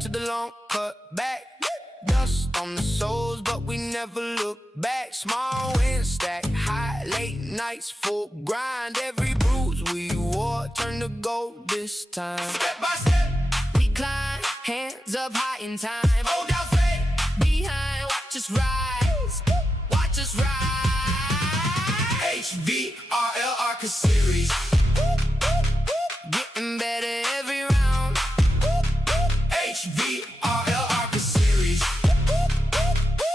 to the long cut back. Dust on the soles, but we never look back. Small wins stack high, late nights full grind. Every bruise we wore turned to gold this time. Step by step, we climb, hands up high in time. Hold out faith, behind, watch us rise, watch us rise. HVRL ARCA series, getting better every round. HVRL ARCA series,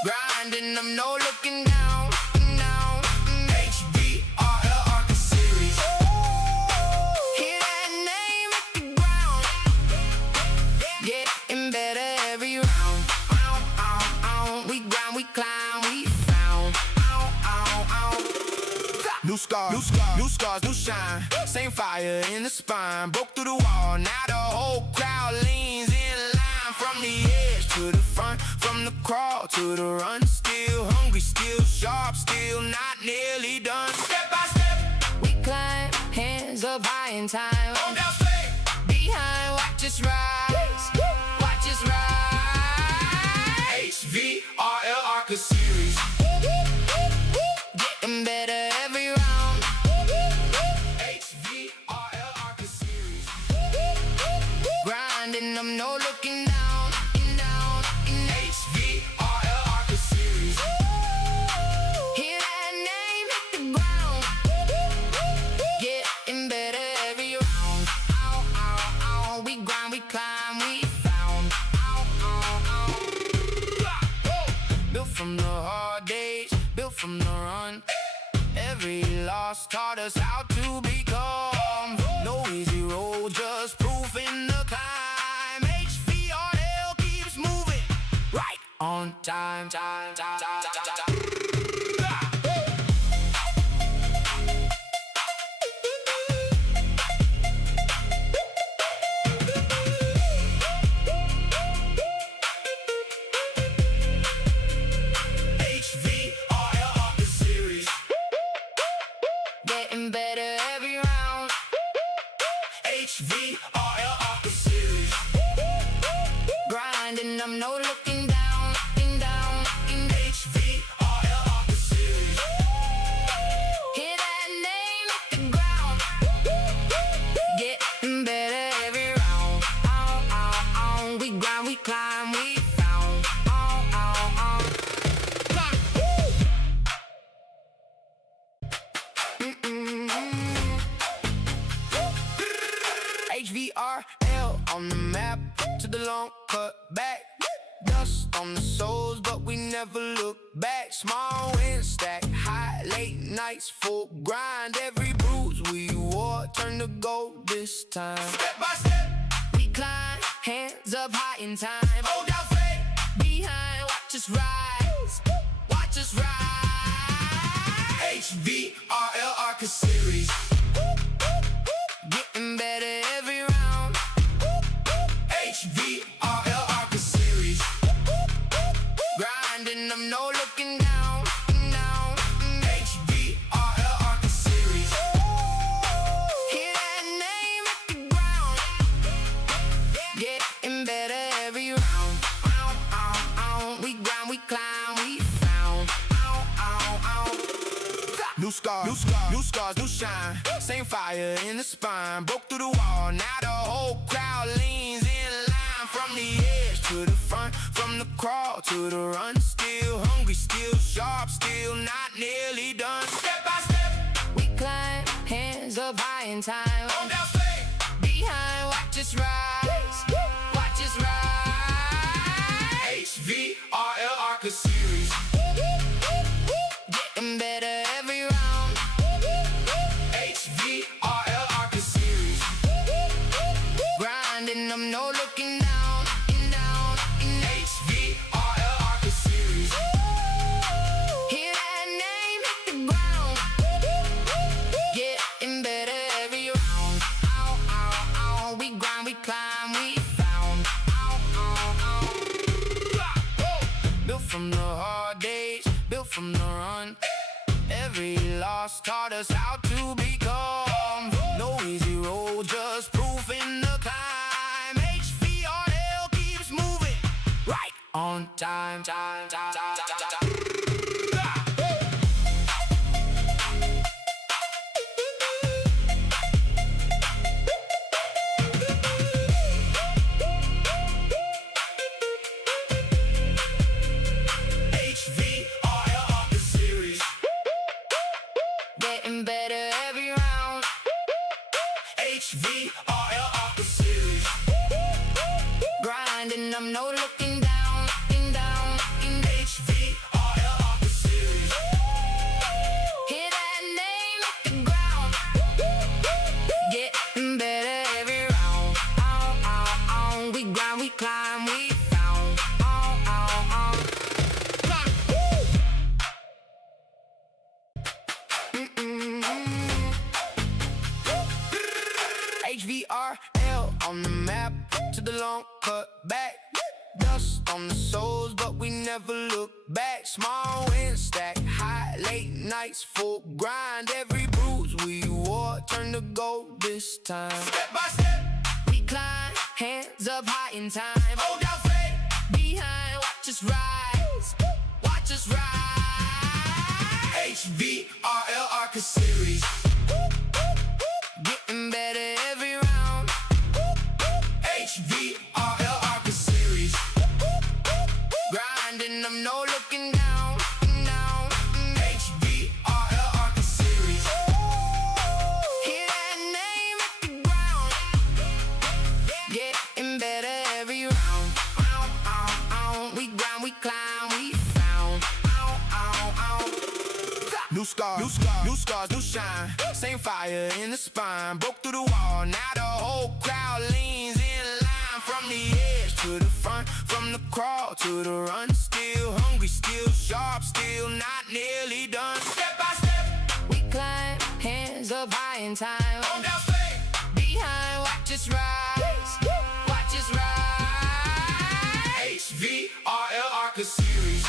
grinding, I'm no looking down, down. HVRL ARCA series, hear that name at the ground, getting better every round. We grind, we climb, we found. New scars, new shine. Same fire in the spine. Broke through the wall, now the whole crowd leans in line. From the edge to the front, from the crawl to the run. Still hungry, still sharp, still not nearly done. Step by step, we climb, hands up high in time. On down straight, behind, watch us rise, watch us rise. HVRL ARCA series, getting better every round. HVRL ARCA series, grinding, I'm no looking down, down. HVRL ARCA series, hear that name hit the ground, getting better every round. We grind, we climb, we found. Built from the hard days, built from the run. Every loss taught us how to become. No easy road, just proof in the climb. HVRL keeps moving right on time. HVRL ARCA series, getting better every round. HVRL ARCA series, grinding, I'm no looking down, down. HVRL ARCA series, hear that name hit the ground, getting better every round. We grind, we climb, we found. HVRL on the map, to the long cut back. Dust on the soles, but we never look back. Small wins stack high, late nights full grind. Every bruise we wore turned to gold this time. Step by step, we climb, hands up high in time. Hold out faith, behind, watch us rise, watch us rise. HVRL ARCA series, getting better every round. HVRL ARCA series, grinding, I'm no looking down, down. HVRL ARCA series, hear that name at the ground, getting better every round. We grind, we climb, we found. New scars, new shine. Same fire in the spine. Broke through the wall, now the whole crowd leans in line. From the edge to the front, from the crawl to the run. Still hungry, still sharp, still not nearly done. Step by step, we climb, hands up high in time. On down straight, behind, watch us rise, watch us rise. HVRL ARCA series, getting better every round. HVRL ARCA series, grinding, I'm no looking down, down. HVRL ARCA series, hear that name hit the ground, getting better every round. We grind, we climb, we found. Built from the hard days, built from the run. Every loss taught us how to become. No easy road, just proof in the climb. HVRL keeps moving. on time. HVRL ARCA series, getting better every round. HVRL ARCA series, grinding, I'm no looking down, down. In HVRL ARCA series, hear that name at the ground, getting better every round. We grind, we climb, we found. HVRL on the map, to the long cut back. Dust on the soles, but we never look back. Small wins stack high, late nights full grind. Every bruise we wore turned to gold this time. Step by step, we climb, hands up high in time. Hold down faith, behind, watch us rise, watch us rise. HVRL ARCA series, getting better every round. HVRL ARCA series, grinding, I'm no looking down, down. HVRL ARCA series, hear that name at the ground, getting better every round. We grind, we climb, we found. New scars, new shine. Same fire in the spine. Broke through the wall, now the whole crowd leans in line. From the edge to the front, from the crawl to the run. Still hungry, still sharp, still not nearly done. Step by step, we climb, hands up high in time. Hold down faith, behind, watch us rise, watch us rise. HVRL ARCA series,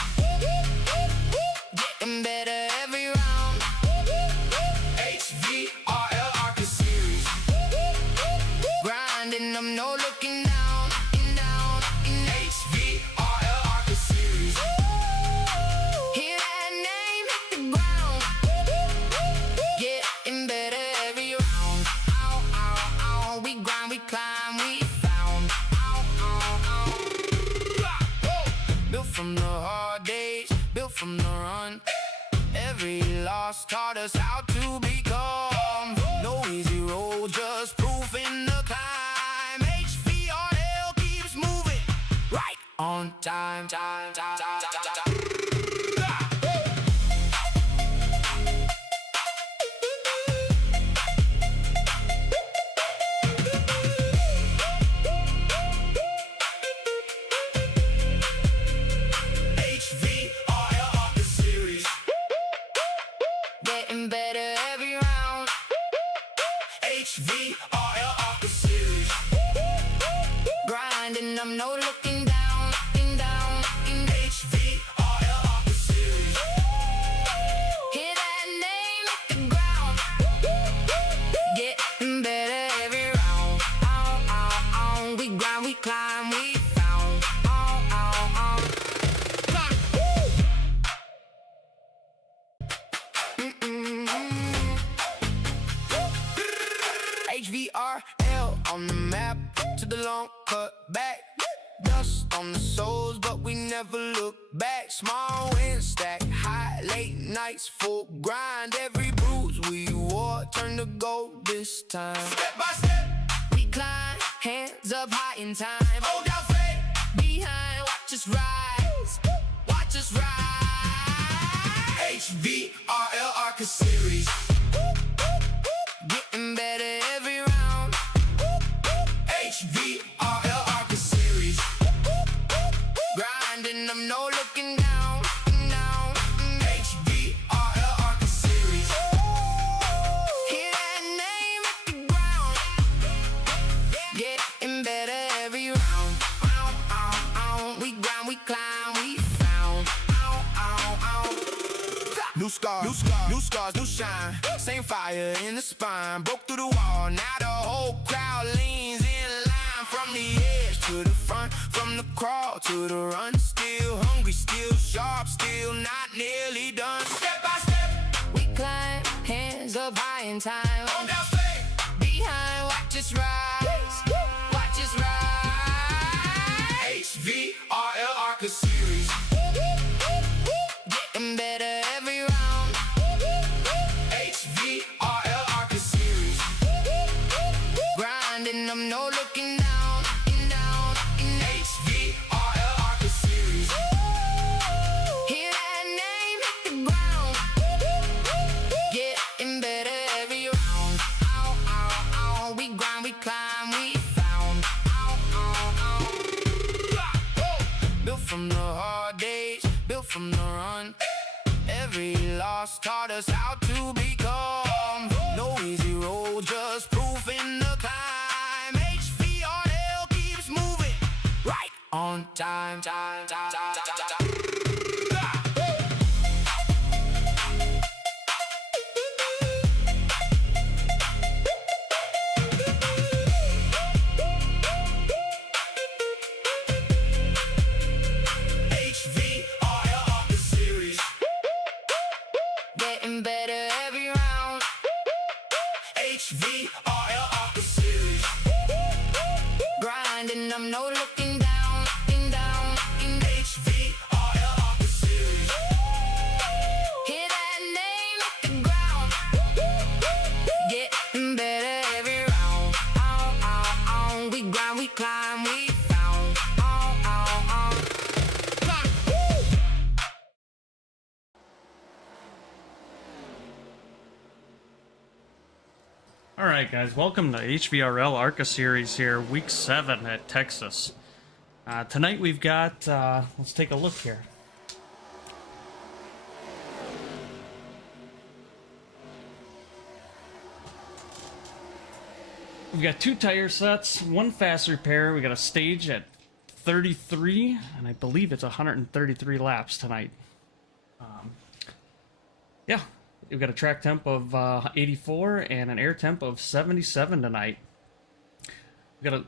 getting better every round. HVRL ARCA series, grinding, I'm no looking down, down. In HVRL ARCA series, hear that name at the ground, getting better every round. We grind, we climb, we found. Built from the hard days, built from the run. Every loss taught us how to become. No easy road, just proof in the climb. HVRL keeps moving right on time. HVRL ARCA series, getting better every round. HVRL ARCA series, grinding, I'm no looking down, down. In HVRL ARCA series, hear that name at the ground, getting better every round. We grind, we climb, we found. HVRL on the map, to the long cut back. Dust on the soles, but we never look back. Small wins stack high, late nights full grind. Every bruise we wore turned to gold this time. Step by step, we climb, hands up high in time. Hold down faith, behind, watch us rise, watch us rise. HVRL ARCA series, getting better every round. HVRL ARCA series, grinding, I'm no looking down, down. HVRL ARCA series, hear that name at the ground, getting better every round. We grind, we climb, we found. New scars, new shine. Same fire in the spine. Broke through the wall, now the whole crowd leans in line. grind from the edge to the front, from the crawl to the run. Still hungry, still sharp, still not nearly done. Step by step, we climb, hands up high in time. On down straight, behind, watch us rise, watch us rise. HVRL ARCA Series, getting better every round. HVRL ARCA Series, grinding, I'm no looking down, down. In HVRL ARCA Series, hear that name hit the ground, getting better every round. Ow, ow, ow, we grind, we climb, we found. Ow, ow, ow. Built from the hard days, built from the run. Every loss taught us how to become. No easy road, just proof in the climb. HVRL keeps moving right on time, time, time, time, time, time. HVRL ARCA Series, getting better every round. HVRL ARCA Series, grinding, I'm no looking down, down. In HVRL ARCA Series, hear that name hit the ground, getting better every round. Ow, ow, ow, we grind, we climb, we found. Ow, ow, ow. Come on. All right, guys, welcome to HVRL ARCA Series here, Week 7 at Texas. Tonight we've got, let's take a look here. We've got 2 tire sets, 1 fast repair. We got a stage at 33, and I believe it's 133 laps tonight. Yeah. We've got a track temp of 84 and an air temp of 77 tonight. We've got a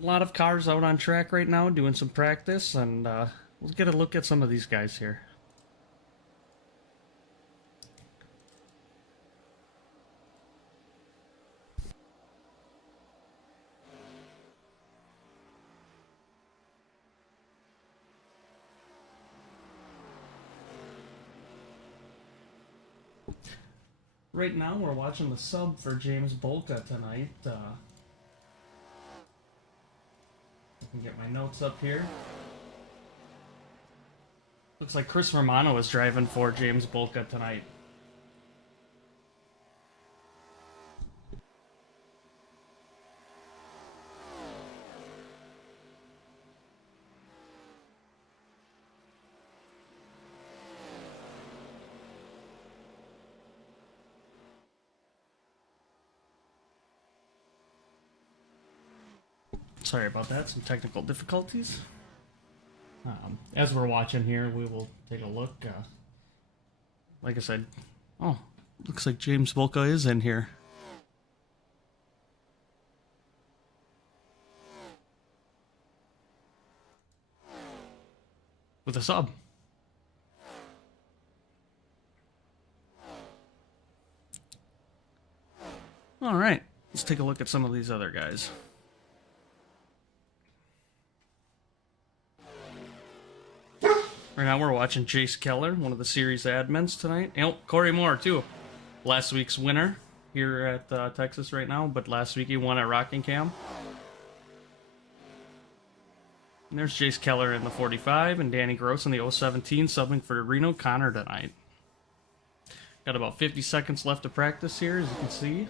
lot of cars out on track right now doing some practice, and we'll get a look at some of these guys here. Right now, we're watching the sub for James Bolka tonight. I can get my notes up here. Looks like Chris Romano is driving for James Bolka tonight. Sorry about that, some technical difficulties. As we're watching here, we will take a look. Like I said, oh, looks like James Bolka is in here. With a sub. All right, let's take a look at some of these other guys. Right now we're watching Jace Keller, one of the series admins tonight. And Corey Moore, too. Last week's winner here at Texas right now, but last week he won at Rockingham. And there's Jace Keller in the 45 and Danny Gross in the 017 subbing for Reno Connor tonight. Got about 50 seconds left to practice here, as you can see.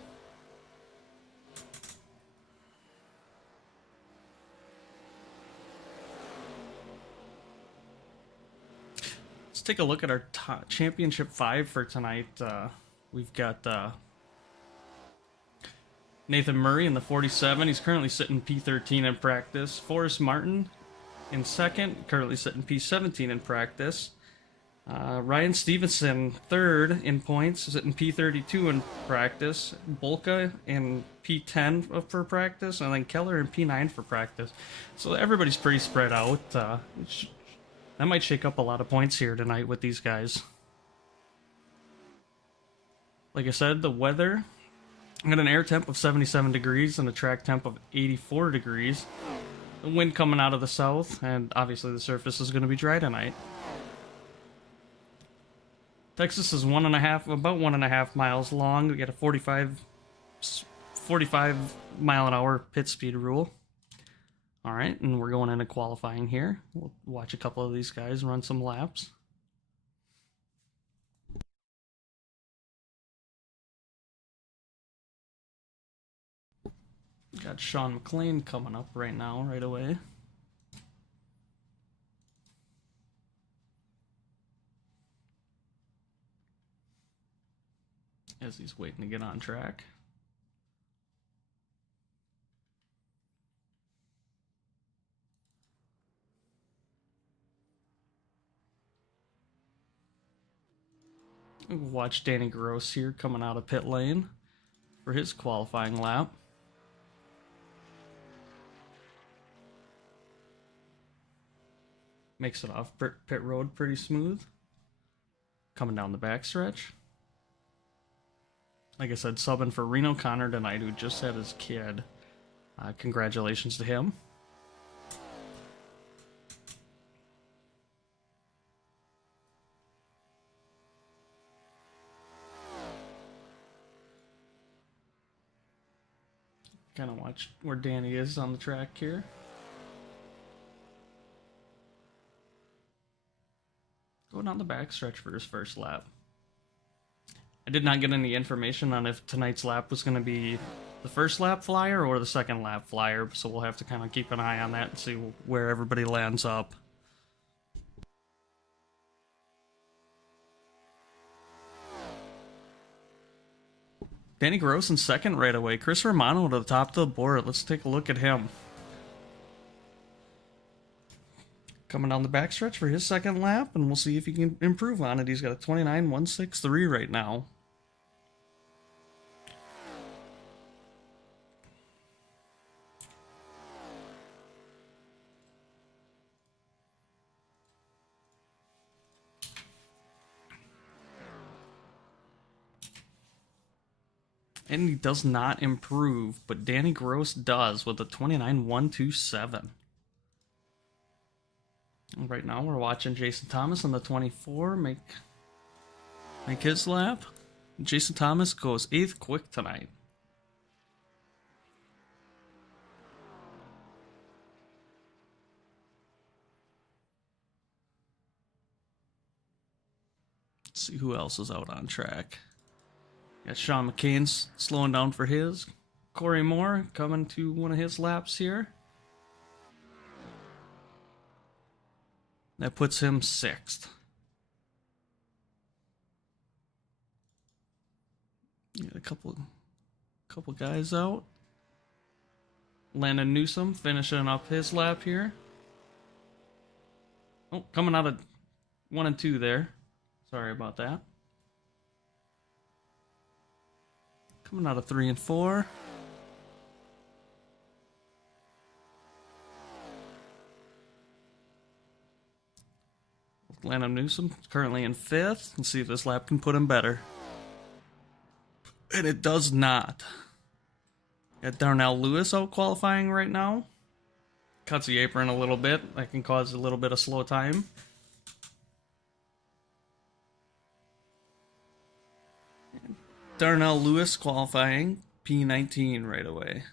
Let's take a look at our championship 5 for tonight. We've got Nathan Murray in the 47. He's currently sitting P13 in practice. Forrest Martin in second, currently sitting P17 in practice. Ryan Stevenson, third in points, is in P32 in practice. Bulka in P10 for practice, and then Keller in P9 for practice. So everybody's pretty spread out. That might shake up a lot of points here tonight with these guys. Like I said, the weather, I got an air temp of 77 degrees and a track temp of 84 degrees. The wind coming out of the south, and obviously the surface is going to be dry tonight. Texas is about 1.5 miles long. We got a 45 mile an hour pit speed rule. All right, and we're going into qualifying here. We'll watch a couple of these guys run some laps. Got Sean McLean coming up right now, right away. As he's waiting to get on track. We'll watch Danny Gross here coming out of pit lane for his qualifying lap. Makes it off pit road pretty smooth. Coming down the backstretch. Like I said, subbing for Reno Connor tonight, who just had his kid. Congratulations to him. Kind of watch where Danny is on the track here. Going down the backstretch for his first lap. I did not get any information on if tonight's lap was going to be the first lap flyer or the second lap flyer, so we'll have to kind of keep an eye on that and see where everybody lands up. Danny Gross in second right away. Chris Romano to the top of the board. Let's take a look at him. Coming down the backstretch for his second lap, and we'll see if he can improve on it. He's got a 29.163 right now. And he does not improve, but Danny Gross does with a 29.127. Right now we're watching Jason Thomas on the 24 make his lap. Jason Thomas goes 8th quick tonight. Let's see who else is out on track. Got Sean McCain's slowing down for his. Corey Moore coming to one of his laps here. That puts him 6th. Got a couple guys out. Landon Newsom finishing up his lap here. Oh, coming out of 1 and 2 there. Sorry about that. Coming out of 3 and 4. Landon Newsom currently in 5th. Let's see if this lap can put him better. And it does not. Got Darnell Lewis out qualifying right now. Cuts the apron a little bit. That can cause a little bit of slow time. Darnell Lewis qualifying P19 right away.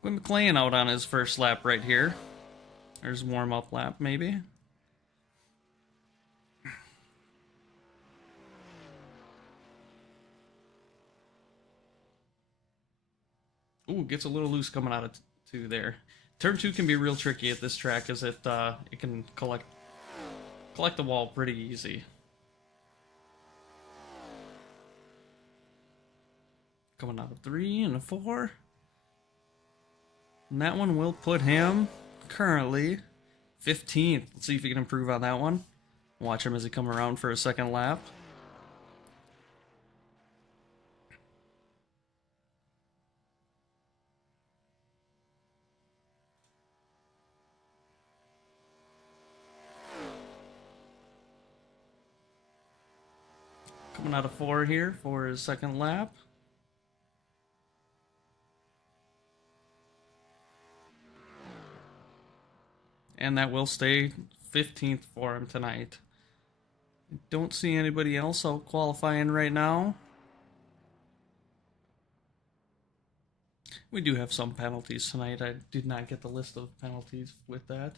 Quinn McLean out on his first lap right here. There's warm-up lap, maybe. Ooh, gets a little loose coming out of 2 there. Turn 2 can be real tricky at this track, as it can collect the wall pretty easy. Coming out of 3 and a 4. And that one will put him currently 15th. Let's see if he can improve on that one. Watch him as he come around for a second lap. Coming out of 4 here for his second lap. And that will stay 15th for him tonight. I don't see anybody else out qualifying right now. We do have some penalties tonight. I did not get the list of penalties with that.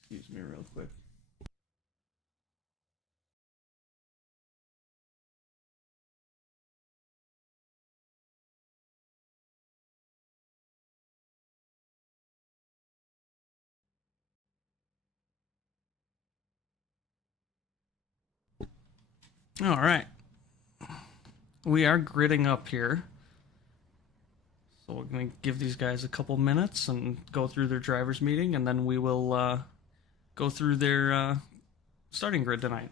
Excuse me real quick. All right. We are gridding up here. So we're going to give these guys a couple minutes and go through their driver's meeting, and then we will go through their starting grid tonight.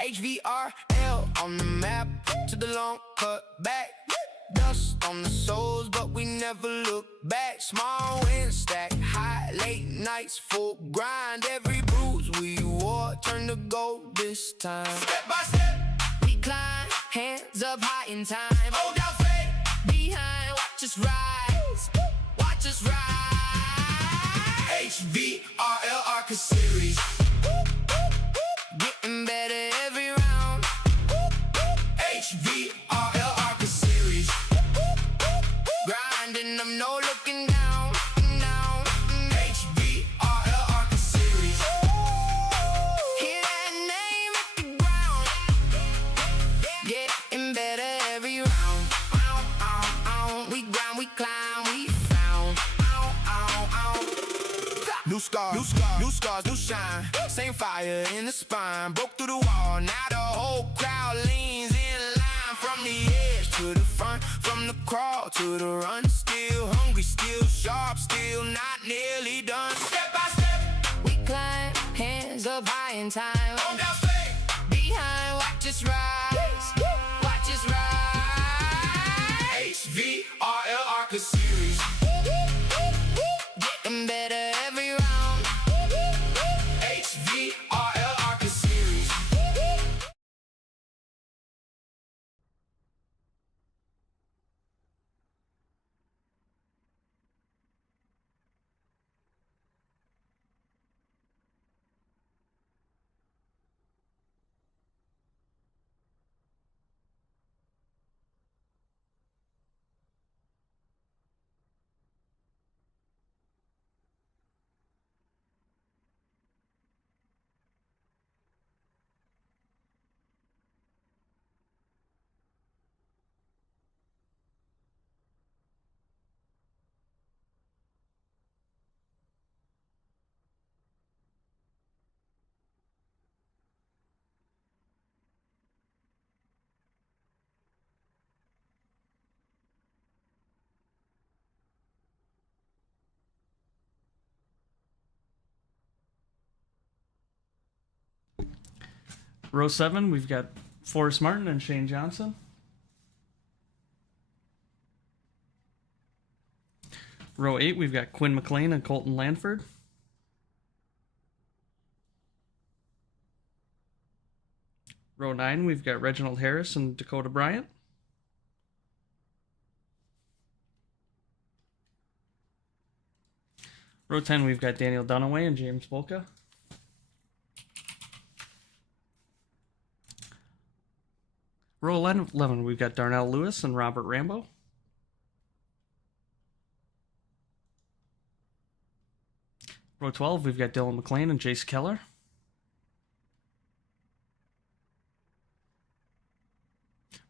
HVRL on the map, to the long cut back. Dust on the soles, but we never look back. Small wind stack, high late nights, full grind. Every bruise we wore turned to gold this time. Step by step, we climb, hands up high in time. Hold down faith, behind, watch us rise, watch us rise. HVRL ARCA series, getting better every round. HVRL ARCA series, grinding, I'm no looking down, down. HVRL ARCA series, hear that name at the ground, getting better every round. We grind, we climb, we found. New scars, new shine. Same fire in the spine. Broke through the wall, now the whole crowd leans in line. From the edge to the front, from the crawl to the run. Still hungry, still sharp, still not nearly done. Step by step, we climb, hands up high in time. On down faith, behind, watch us rise, watch us rise. HVRL ARCA series, getting better every round. HVRL ARCA series. Row 7, we've got Forrest Martin and Shane Johnson. Row 8, we've got Quinn McLean and Colton Lanford. Row 9, we've got Reginald Harris and Dakota Bryant. Row 10, we've got Daniel Dunaway and James Bolka. Row 11, we've got Darnell Lewis and Robert Rambo. Row 12, we've got Dylan McLean and Jace Keller.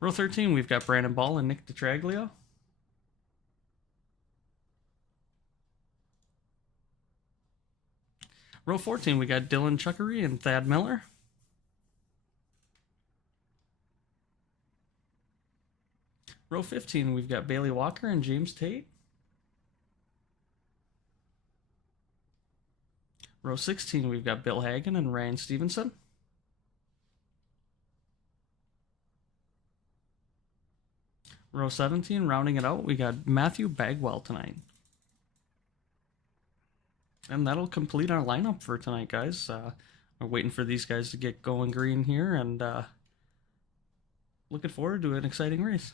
Row 13, we've got Brandon Ball and Nick DiTraglio. Row 14, we got Dylan Chuckery and Thad Miller. Row 15, we've got Bailey Walker and James Tate. Row 16, we've got Bill Hagen and Ryan Stevenson. Row 17, rounding it out, we got Matthew Bagwell tonight. And that'll complete our lineup for tonight, guys. We're waiting for these guys to get going green here, and looking forward to an exciting race.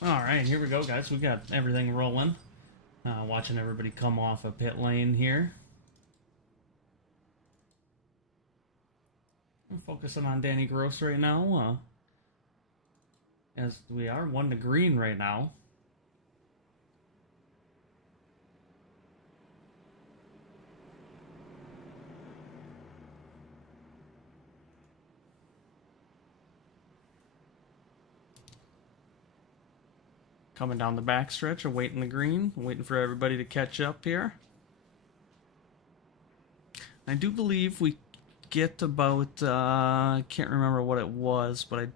All right, here we go, guys. We got everything rolling. Watching everybody come off a pit lane here. I'm focusing on Danny Gross right now, as we are 1 to green right now. Coming down the backstretch, awaiting the green, waiting for everybody to catch up here. I do believe we get about, I can't remember what it was, but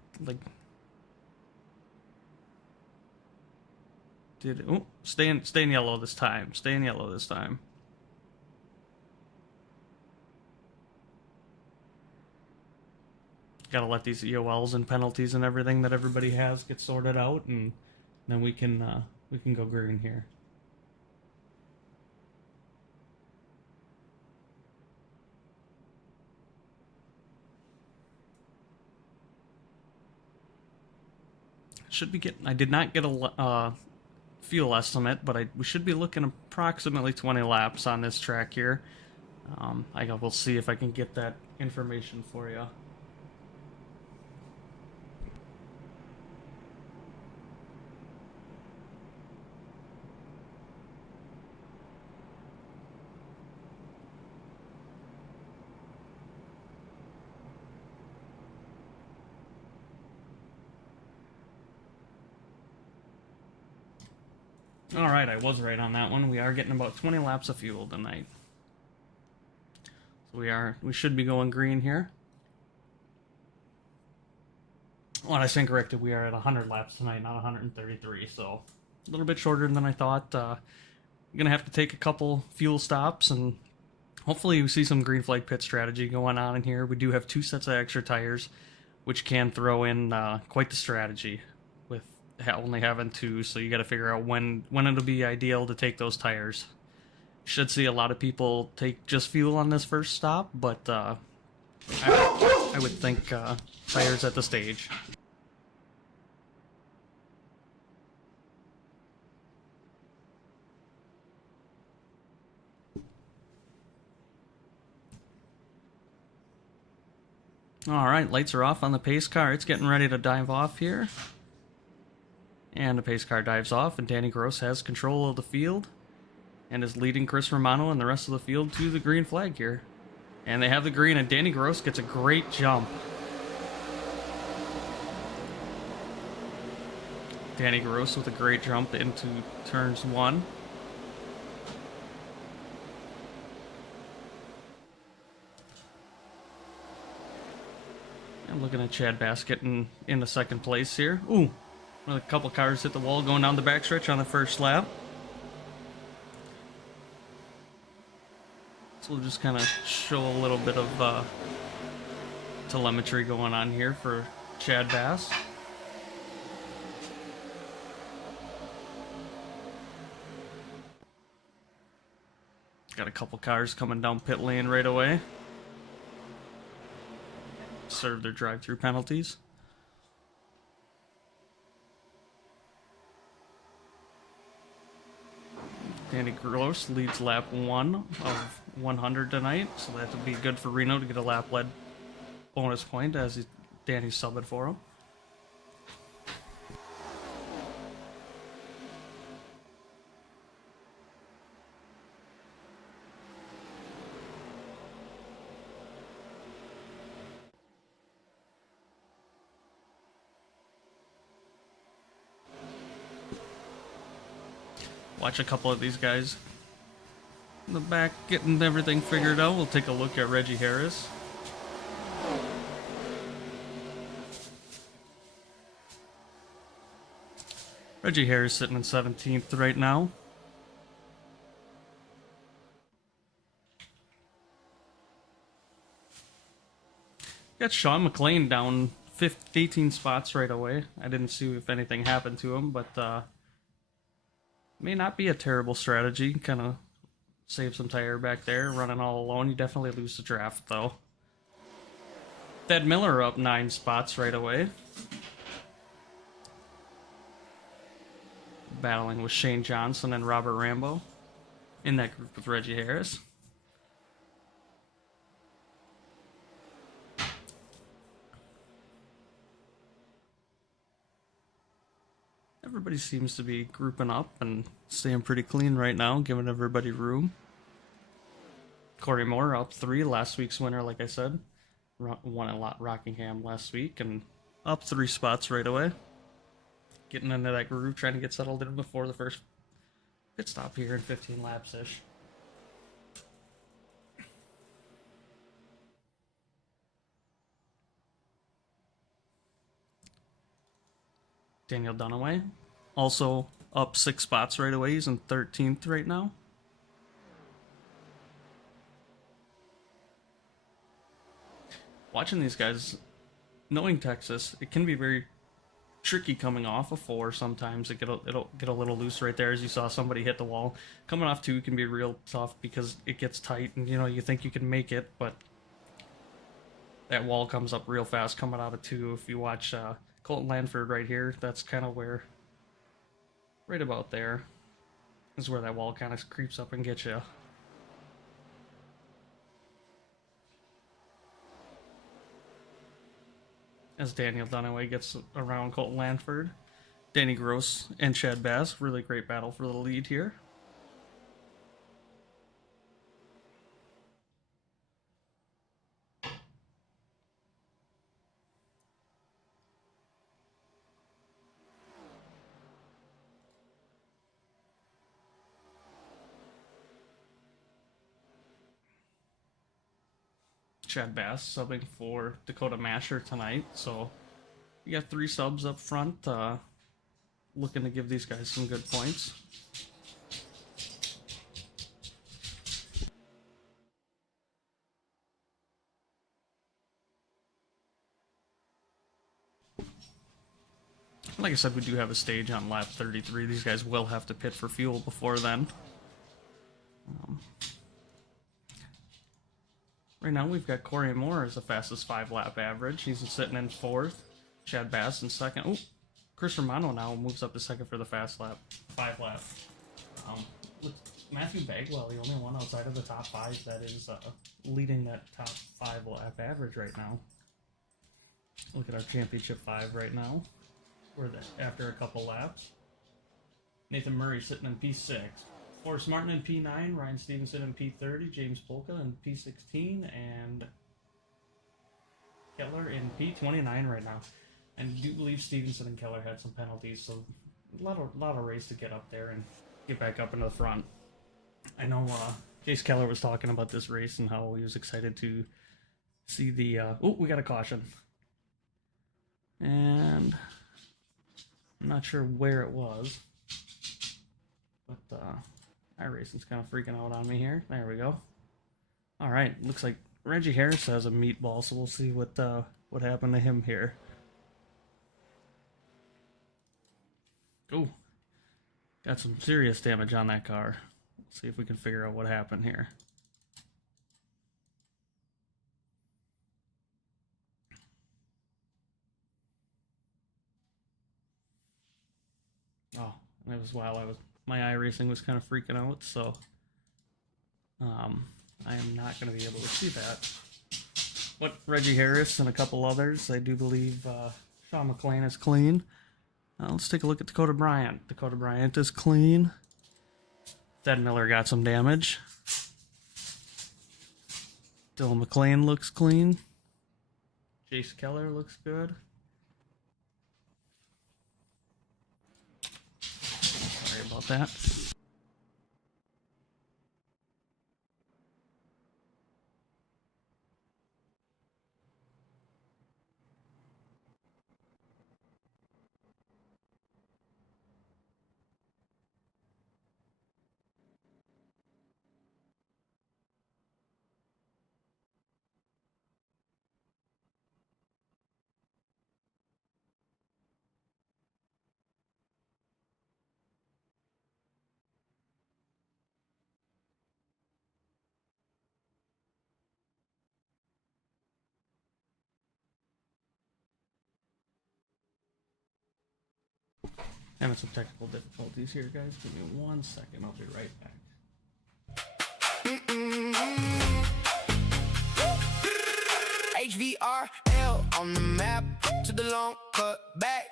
stay in yellow this time. Stay in yellow this time. Gotta let these EOLs and penalties and everything that everybody has get sorted out, and then we can go green here. Should be getting. I did not get a fuel estimate, but we should be looking approximately 20 laps on this track here. We'll see if I can get that information for you. Alright, I was right on that one. We are getting about 20 laps of fuel tonight. So we should be going green here. Well, I stand corrected, we are at 100 laps tonight, not 133, so a little bit shorter than I thought. You're going to have to take a couple fuel stops, and hopefully you see some green flag pit strategy going on in here. We do have 2 sets of extra tires, which can throw in quite the strategy with only having 2, so you got to figure out when it'll be ideal to take those tires. Should see a lot of people take just fuel on this first stop, but I would think tires at the stage. Alright, lights are off on the pace car. It's getting ready to dive off here. And the pace car dives off, and Danny Gross has control of the field and is leading Chris Romano and the rest of the field to the green flag here. And they have the green, and Danny Gross gets a great jump. Danny Gross with a great jump into turns 1. I'm looking at Chad Bass getting into second place here. Ooh, a couple cars hit the wall going down the backstretch on the first lap. So we'll just kind of show a little bit of telemetry going on here for Chad Bass. Got a couple cars coming down pit lane right away. Serve their drive-through penalties. Danny Gross leads lap 1 of 100 tonight, so that would be good for Reno to get a lap lead bonus point as Danny's subbing for him. Watch a couple of these guys in the back getting everything figured out. We'll take a look at Reggie Harris. Reggie Harris sitting in 17th right now. Got Sean McLean down 18 spots right away. I didn't see if anything happened to him, but may not be a terrible strategy. Kind of save some tire back there, running all alone. You definitely lose the draft, though. Thad Miller up 9 spots right away. Battling with Shane Johnson and Robert Rambo in that group with Reggie Harris. Everybody seems to be grouping up and staying pretty clean right now, giving everybody room. Corey Moore up 3, last week's winner, like I said. Won a lot Rockingham last week and up 3 spots right away. Getting into that groove, trying to get settled in before the first pit stop here in 15 laps-ish. Daniel Dunaway, also up 6 spots right away. He's in 13th right now. Watching these guys, knowing Texas, it can be very tricky coming off a 4 sometimes. It'll get a little loose right there as you saw somebody hit the wall. Coming off 2 can be real tough because it gets tight and you think you can make it, but that wall comes up real fast coming out of 2. If you watch Colton Lanford right here, that's kind of where, right about there, is where that wall kind of creeps up and gets you. As Daniel Dunaway gets around Colton Lanford. Danny Gross and Chad Bass, really great battle for the lead here. Chad Bass subbing for Dakota Masher tonight, so you got 3 subs up front, looking to give these guys some good points. Like I said, we do have a stage on lap 33. These guys will have to pit for fuel before then. Right now we've got Corey Moore as the fastest 5-lap average. He's sitting in 4th. Chad Bass in 2nd. Oh, Chris Romano now moves up to 2nd for the fast lap, 5-lap. With Matthew Bagwell, the only one outside of the top 5 that is leading that top 5-lap average right now. Look at our championship 5 right now. We're after a couple laps. Nathan Murray sitting in P6. Forrest Martin in P9, Ryan Stevenson in P30, James Polka in P16, and Keller in P29 right now. And I do believe Stevenson and Keller had some penalties, so a lot of race to get up there and get back up into the front. I know Jace Keller was talking about this race and how he was excited to see the... oh, we got a caution. And I'm not sure where it was, but iRacing's kind of freaking out on me here. There we go. All right, looks like Reggie Harris has a meatball, so we'll see what happened to him here. Oh, got some serious damage on that car. Let's see if we can figure out what happened here. Oh, that was while my iRacing was kind of freaking out, so I am not going to be able to see that. But Reggie Harris and a couple others, I do believe Sean McClain is clean. Let's take a look at Dakota Bryant. Dakota Bryant is clean. Ted Miller got some damage. Dylan McClain looks clean. Jace Keller looks good. Sorry about that. Having some technical difficulties here, guys. Give me 1 second. I'll be right back. HVRL on the map to the long cut back.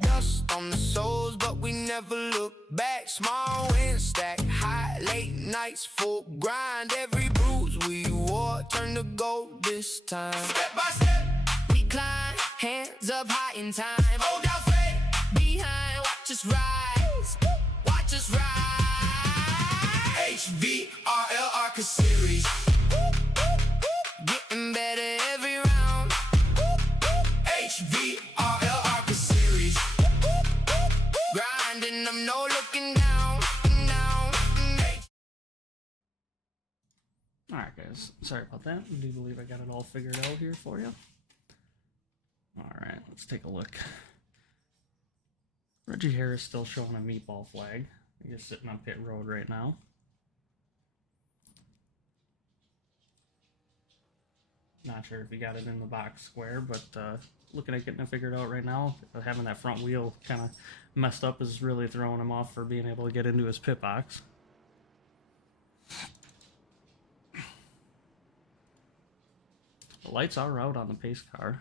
Dust on the soles, but we never look back. Small wind stack, high late nights, full grind. Every bruise we wore turned to gold this time. Step by step, we climb, hands up high in time. Hold down fate, behind, watch us rise, watch us rise. HVRL ARCA series, getting better every round. HVRL ARCA series, grinding, I'm no looking down, down. Alright, guys. Sorry about that. I do believe I got it all figured out here for you. Alright, let's take a look. Reggie Harris still showing a meatball flag. He's sitting on pit road right now. Not sure if he got it in the box square, but looking at getting it figured out right now. Having that front wheel kind of messed up is really throwing him off for being able to get into his pit box. The lights are out on the pace car.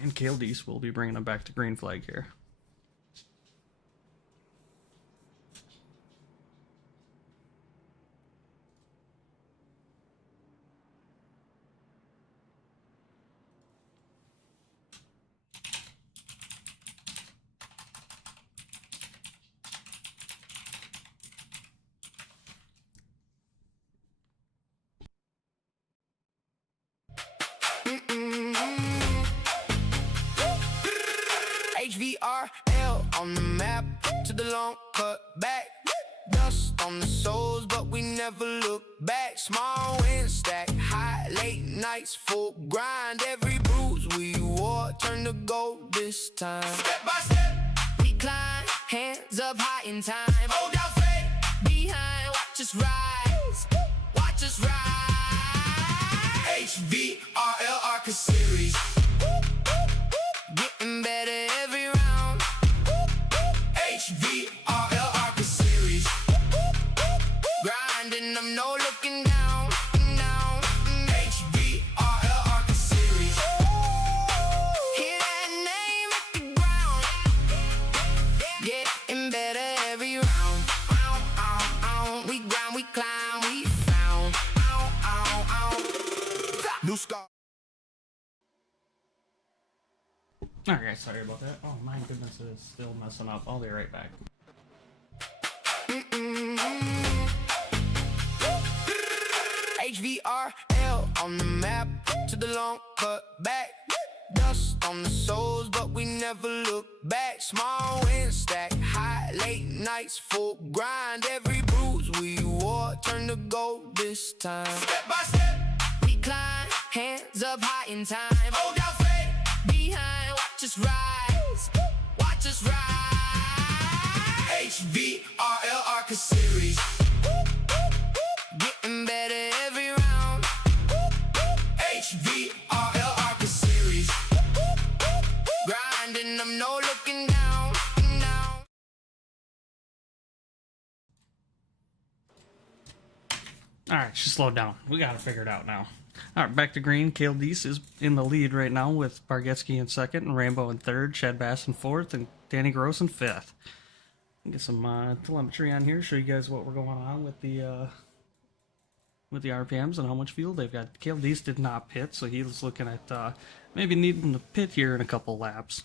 And Cale Deese will be bringing him back to green flag here. HVRL on the map to the long cut back. Dust on the soles, but we never look back. Small wind stack, high late nights, full grind. Every bruise we wore turned to gold this time. Step by step, we climb, hands up high in time. Hold down fate, behind, watch us rise, watch us rise. HVRL ARCA series, getting better every round. HVRL ARCA series, grinding, I'm no looking down, down. HVRL ARCA series, hear that name at the ground. Getting better every round. We grind, we climb, we found. New scar. Alright, sorry about that. Oh my goodness, it is still messing up. I'll be right back. HVRL on the map to the long cut back. Dust Dust on the soles, but we never look back. Small wins stack high, late nights, full grind. Every bruise we wore turned to gold this time. Step by step, we climb, hands up high in time. Hold out faith, behind, watch us rise, watch us rise. HVRL ARCA series, getting better every round. HVRL ARCA series, grinding, I'm no looking down, down. Alright, she slowed down. We got it figured out now. Alright, back to green. Cale Deese is in the lead right now with Bargetski in second, and Rambo in third, Chad Bass in fourth, and Danny Gross in fifth. Get some telemetry on here, show you guys what we're going on with the RPMs and how much fuel they've got. Cale Deese did not pit, so he was looking at maybe needing to pit here in a couple laps.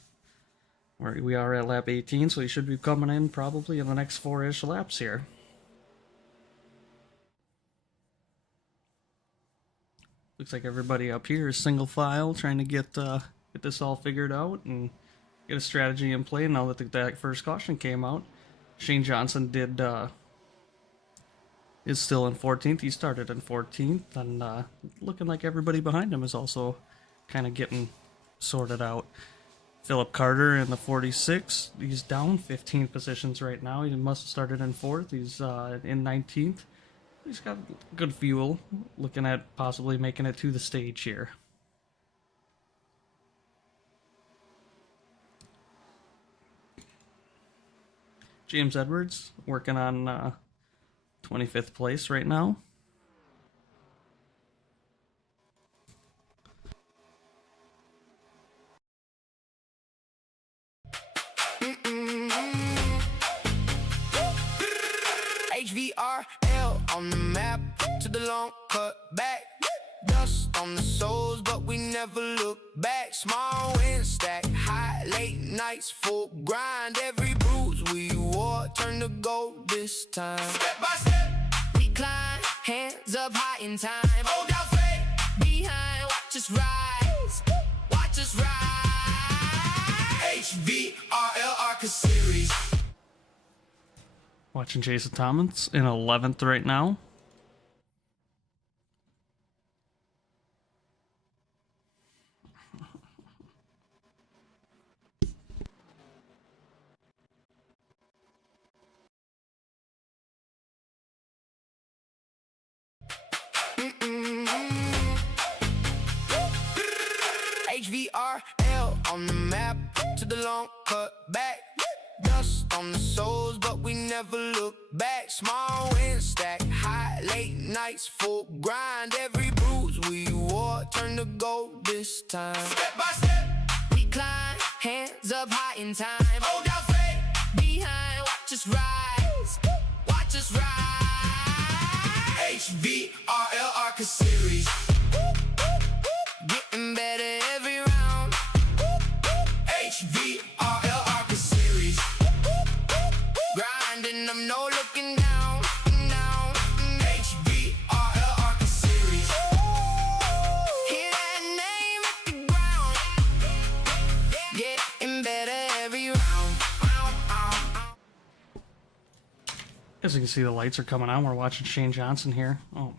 We are at lap 18, so he should be coming in probably in the next 4-ish laps here. Looks like everybody up here is single file, trying to get this all figured out and get a strategy in play now that that first caution came out. Shane Johnson is still in 14th. He started in 14th, and looking like everybody behind him is also kind of getting sorted out. Philip Carter in the 46. He's down 15 positions right now. He must have started in 4th. He's in 19th. He's got good fuel. Looking at possibly making it to the stage here. James Edwards working on 25th place right now. HVRL on the map, to the long cut back. Dust on the soles, but we never look back. Small wins stack high, late nights, full grind. Every bruise we wore turned to gold this time. Step by step, we climb, hands up high in time. Hold out faith, behind, watch us rise, watch us rise. HVRL ARCA series. Watching Jason Thomas in 11th right now. HVRL on the map, to the long cut back. Dust on the soles, but we never look back. Small wins stack high, late nights, full grind. Every bruise we wore turned to gold this time. Step by step, we climb, hands up high in time. Hold out faith, behind, watch us rise, watch us rise. HVRL ARCA series, getting better every round. HVRL ARCA series, grinding, I'm no looking down, down. HVRL ARCA series, hear that name at the ground, getting better every round. As you can see, the lights are coming on. We're watching Shane Johnson here. Oh.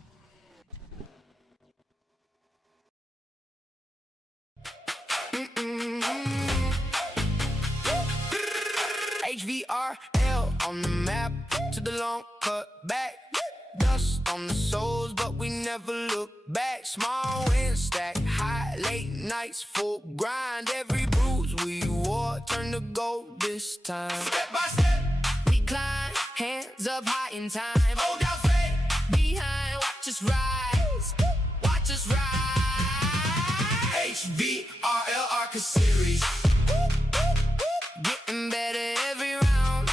HVRL on the map, to the long cut back. Dust on the soles, but we never look back. Small wins stack high, late nights, full grind. Every bruise we wore turned to gold this time. Step by step, we climb, hands up high in time. Hold out faith, behind, watch us rise, watch us rise. HVRL ARCA series, getting better every round.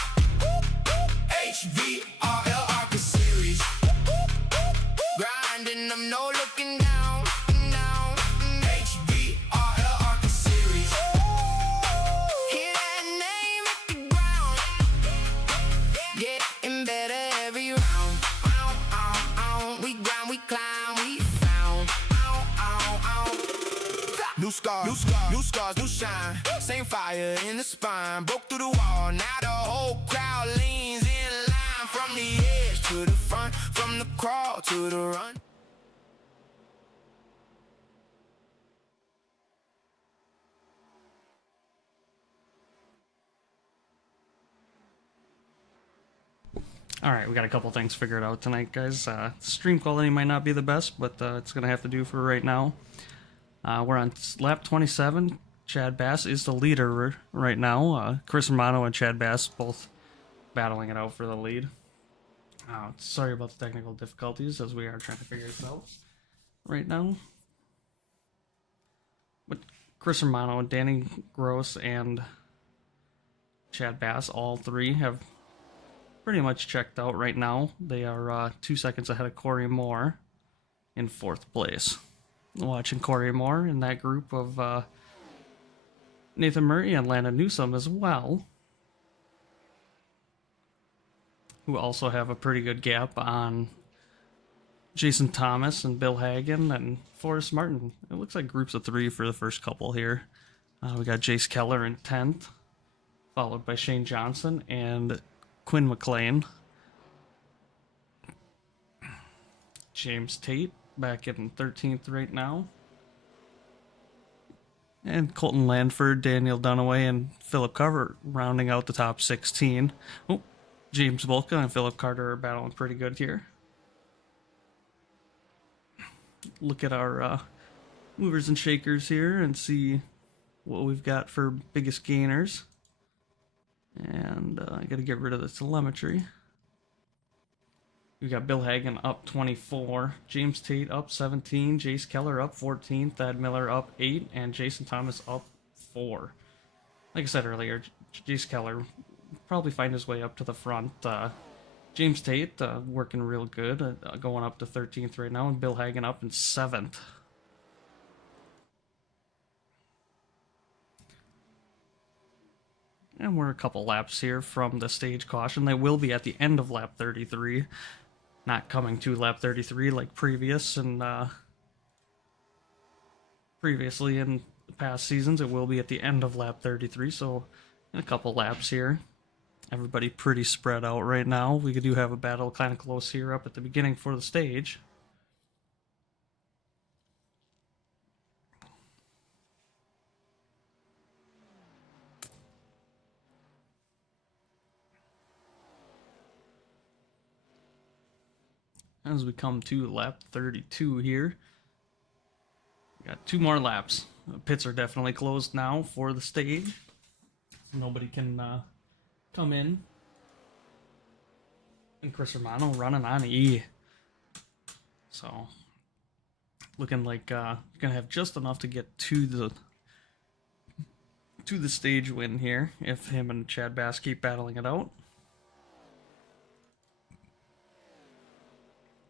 HVRL ARCA series, grinding, I'm no looking down, down. HVRL ARCA series, hear that name at the ground, getting better every round. We grind, we climb, we found. new scars, new shine. Same fire in the spine. Broke through the wall, now the whole crowd leans in line. From the edge to the front, from the crawl to the run. Alright, we got a couple things figured out tonight, guys. Stream quality might not be the best, but it's going to have to do for right now. We're on lap 27. Chad Bass is the leader right now. Chris Romano and Chad Bass both battling it out for the lead. Sorry about the technical difficulties, as we are trying to figure this out right now. But Chris Romano, Danny Gross, and Chad Bass, all three have pretty much checked out right now. They are 2 seconds ahead of Corey Moore in 4th place. Watching Corey Moore in that group of Nathan Murray and Landon Newsom as well, who also have a pretty good gap on Jason Thomas and Bill Hagen and Forrest Martin. It looks like groups of 3 for the first couple here. We got Jace Keller in 10th, followed by Shane Johnson and Quinn McLean. James Tate back in 13th right now. And Colton Landford, Daniel Dunaway, and Philip Carter rounding out the top 16. Oh, James Volka and Philip Carter are battling pretty good here. Look at our movers and shakers here and see what we've got for biggest gainers. And I got to get rid of the telemetry. We got Bill Hagen up 24, James Tate up 17, Jace Keller up 14, Thad Miller up 8, and Jason Thomas up 4. Like I said earlier, Jace Keller probably find his way up to the front. James Tate working real good, going up to 13th right now, and Bill Hagen up in 7th. And we're a couple laps here from the stage caution. They will be at the end of lap 33. Not coming to lap 33 like previously in past seasons. It will be at the end of lap 33, so in a couple laps here. Everybody pretty spread out right now. We do have a battle kind of close here up at the beginning for the stage. As we come to lap 32 here, we got 2 more laps. The pits are definitely closed now for the stage. Nobody can come in. And Chris Romano running on E. So, looking like you're going to have just enough to get to the stage win here if him and Chad Bass keep battling it out.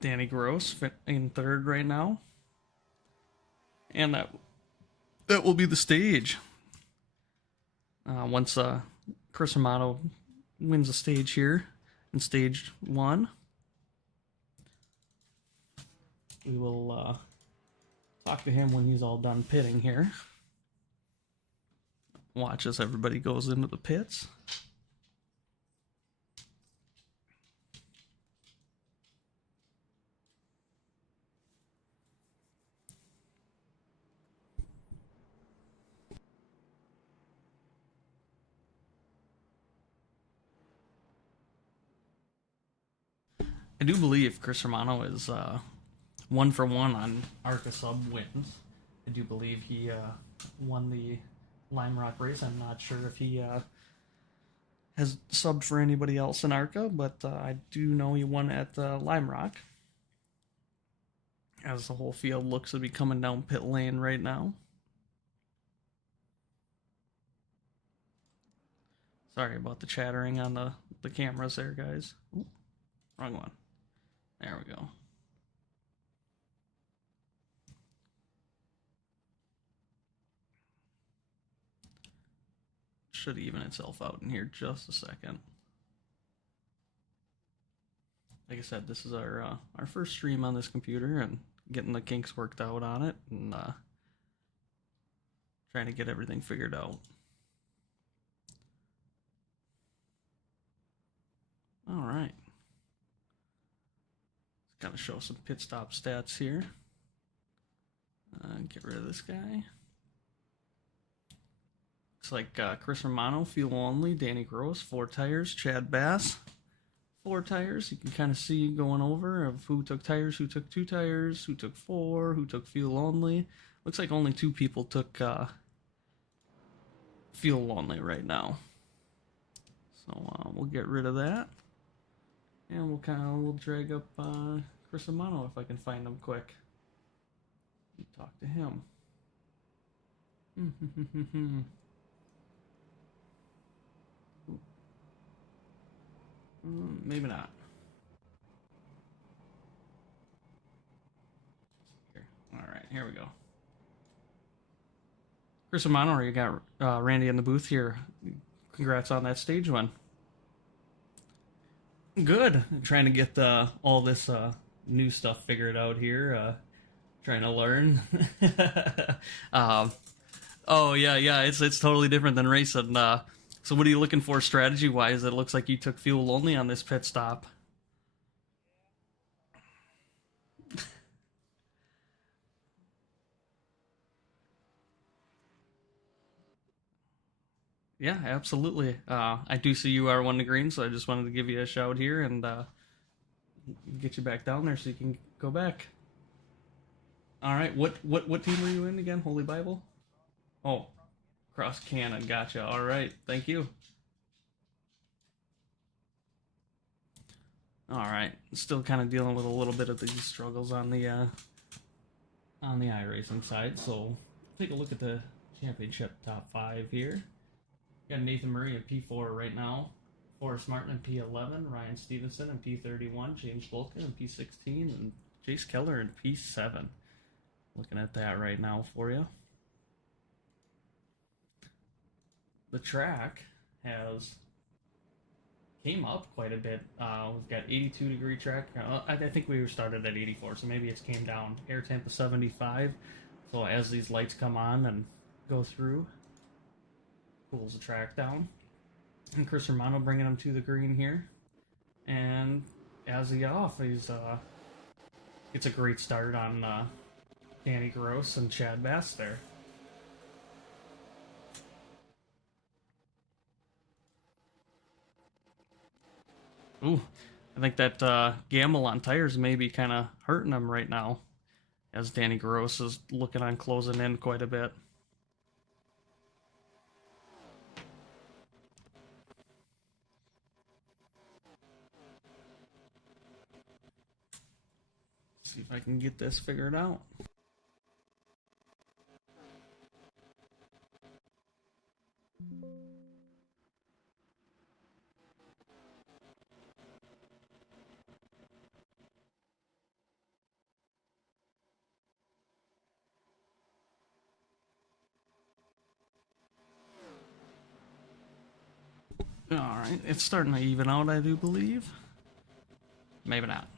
Danny Gross in 3rd right now. And that will be the stage. Once Chris Romano wins the stage here in stage 1, we will talk to him when he's all done pitting here. Watch as everybody goes into the pits. I do believe Chris Romano is 1 for 1 on ARCA sub wins. I do believe he won the Lime Rock race. I'm not sure if he has subbed for anybody else in ARCA, but I do know he won at Lime Rock. As the whole field looks to be coming down pit lane right now. Sorry about the chattering on the cameras there, guys. Ooh, wrong one. There we go. Should even itself out in here just a second. Like I said, this is our first stream on this computer and getting the kinks worked out on it, and Trying to get everything figured out. All right. Got to show some pit stop stats here. Get rid of this guy. Looks like Chris Romano, fuel only. Danny Gross, 4 tires. Chad Bass, 4 tires. You can kind of see going over of who took tires, who took 2 tires, who took 4, who took fuel only. Looks like only 2 people took fuel only right now. So we'll get rid of that. And we'll drag up Chris Romano if I can find him quick. Talk to him. Maybe not. All right, here we go. Chris Romano, you got Randy in the booth here. Congrats on that stage win. Good. I'm trying to get all this new stuff figured out here. Trying to learn. Oh yeah, it's totally different than racing. So what are you looking for strategy wise? It looks like you took fuel only on this pit stop. Yeah, absolutely. I do see you are 1 to green, so I just wanted to give you a shout here and get you back down there so you can go back. All right, what team were you in again? Holy Bible? Oh, Cross Cannon, gotcha. All right, thank you. All right, still kind of dealing with a little bit of these struggles on the iRacing side. So take a look at the championship top 5 here. Got Nathan Murray in P4 right now. Forrest Martin in P11, Ryan Stevenson in P31, James Volkin in P16, and Jace Keller in P7. Looking at that right now for you. The track has came up quite a bit. We've got 82 degree track. I think we were started at 84, so maybe it's came down. Air temp is 75. So as these lights come on and go through, cools the track down. And Chris Romano bringing him to the green here. And as he off, he's gets a great start on Danny Gross and Chad Bass there. Ooh, I think that gamble on tires may be kind of hurting him right now, as Danny Gross is looking on closing in quite a bit. See if I can get this figured out. Alright, it's starting to even out, I do believe. Maybe not.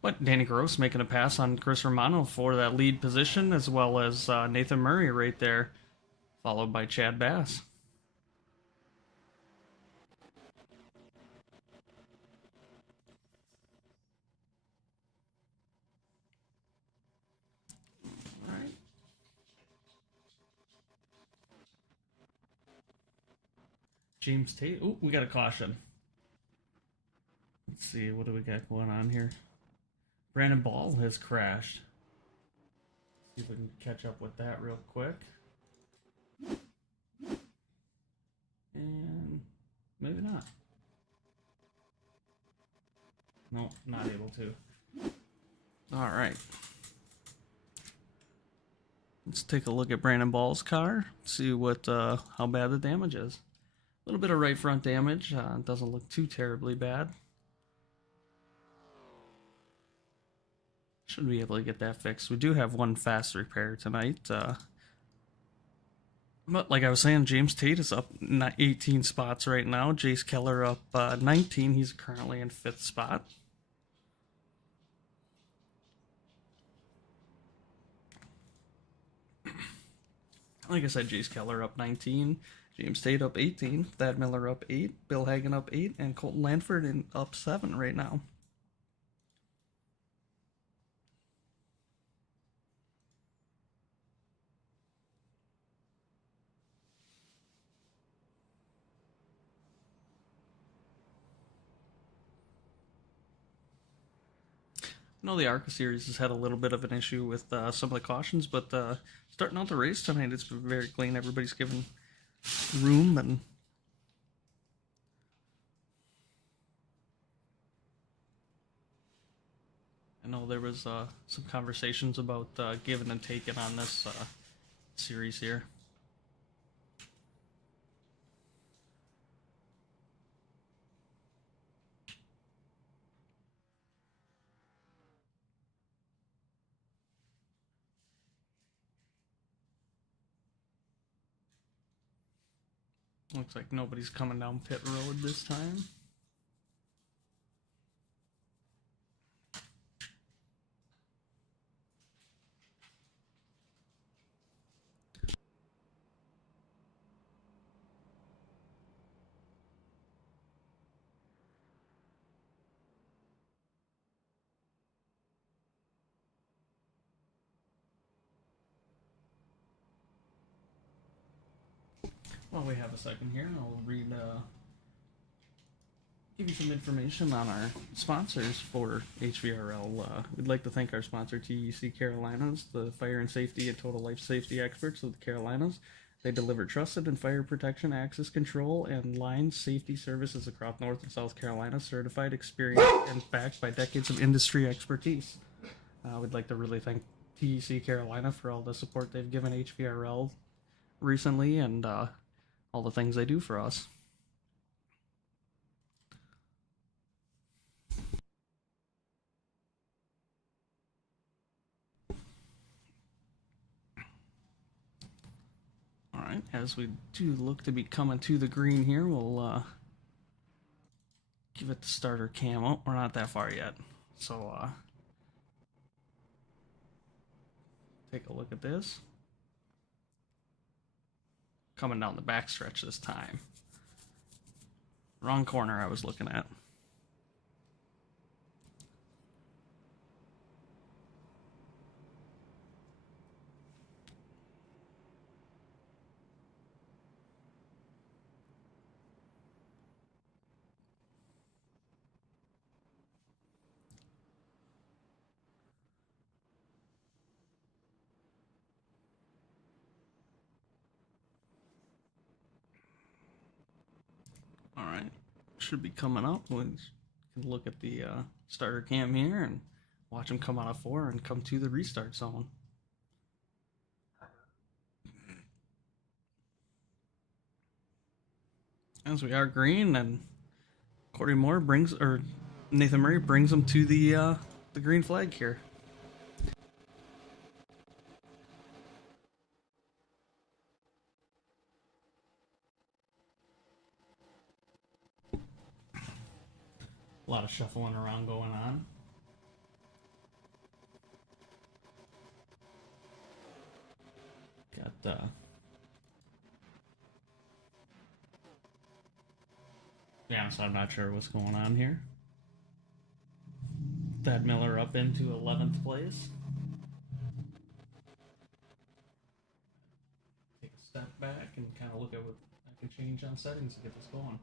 But Danny Gross making a pass on Chris Romano for that lead position, as well as Nathan Murray right there, followed by Chad Bass. Alright. James Tate. Oh, we got a caution. Let's see, what do we got going on here? Brandon Ball has crashed. See if we can catch up with that real quick. And maybe not. No, not able to. Alright. Let's take a look at Brandon Ball's car. See what how bad the damage is. A little bit of right front damage. Doesn't look too terribly bad. Should be able to get that fixed. We do have one fast repair tonight. But like I was saying, James Tate is up 18 spots right now. Jace Keller up 19. He's currently in 5th spot. Like I said, Jace Keller up 19, James Tate up 18, Thad Miller up 8, Bill Hagan up 8, and Colton Lanford up 7 right now. I know the ARCA series has had a little bit of an issue with some of the cautions, but starting out the race tonight, it's very clean. Everybody's given room, and I know there was some conversations about giving and taking on this series here. Looks like nobody's coming down pit road this time. While we have a second here, I'll read, give you some information on our sponsors for HVRL. We'd like to thank our sponsor, TEC Carolinas, the fire and safety and total life safety experts of the Carolinas. They deliver trusted and fire protection, access control, and line safety services across North and South Carolina, certified, experienced, and backed by decades of industry expertise. We'd like to really thank TEC Carolina for all the support they've given HVRL recently, and all the things they do for us. Alright, as we do look to be coming to the green here, we'll give it the starter cam. Oh, we're not that far yet. So take a look at this. Coming down the backstretch this time. Wrong corner I was looking at. Alright, should be coming up. We can look at the starter cam here and watch him come out of 4 and come to the restart zone. As we are green, and Corey Moore brings, or Nathan Murray brings him to the green flag here. A lot of shuffling around going on. Got yeah, so I'm not sure what's going on here. Thad Miller up into 11th place. Take a step back and kind of look at what I can change on settings to get this going.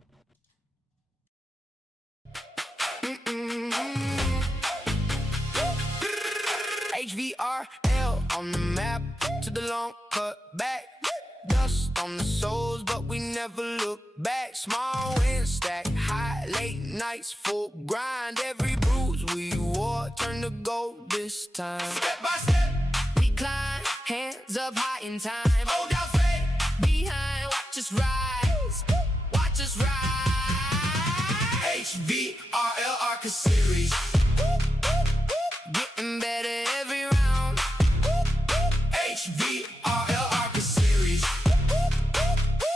HVRL on the map, to the long cut back. Dust on the soles, but we never look back. Small wins stack high, late nights full grind. Every bruise we wore turned to gold this time. Step by step, we climb, hands up high in time. Hold out faith, behind, watch us rise, watch us rise. HVRL ARCA series, getting better every round. HVRL ARCA series,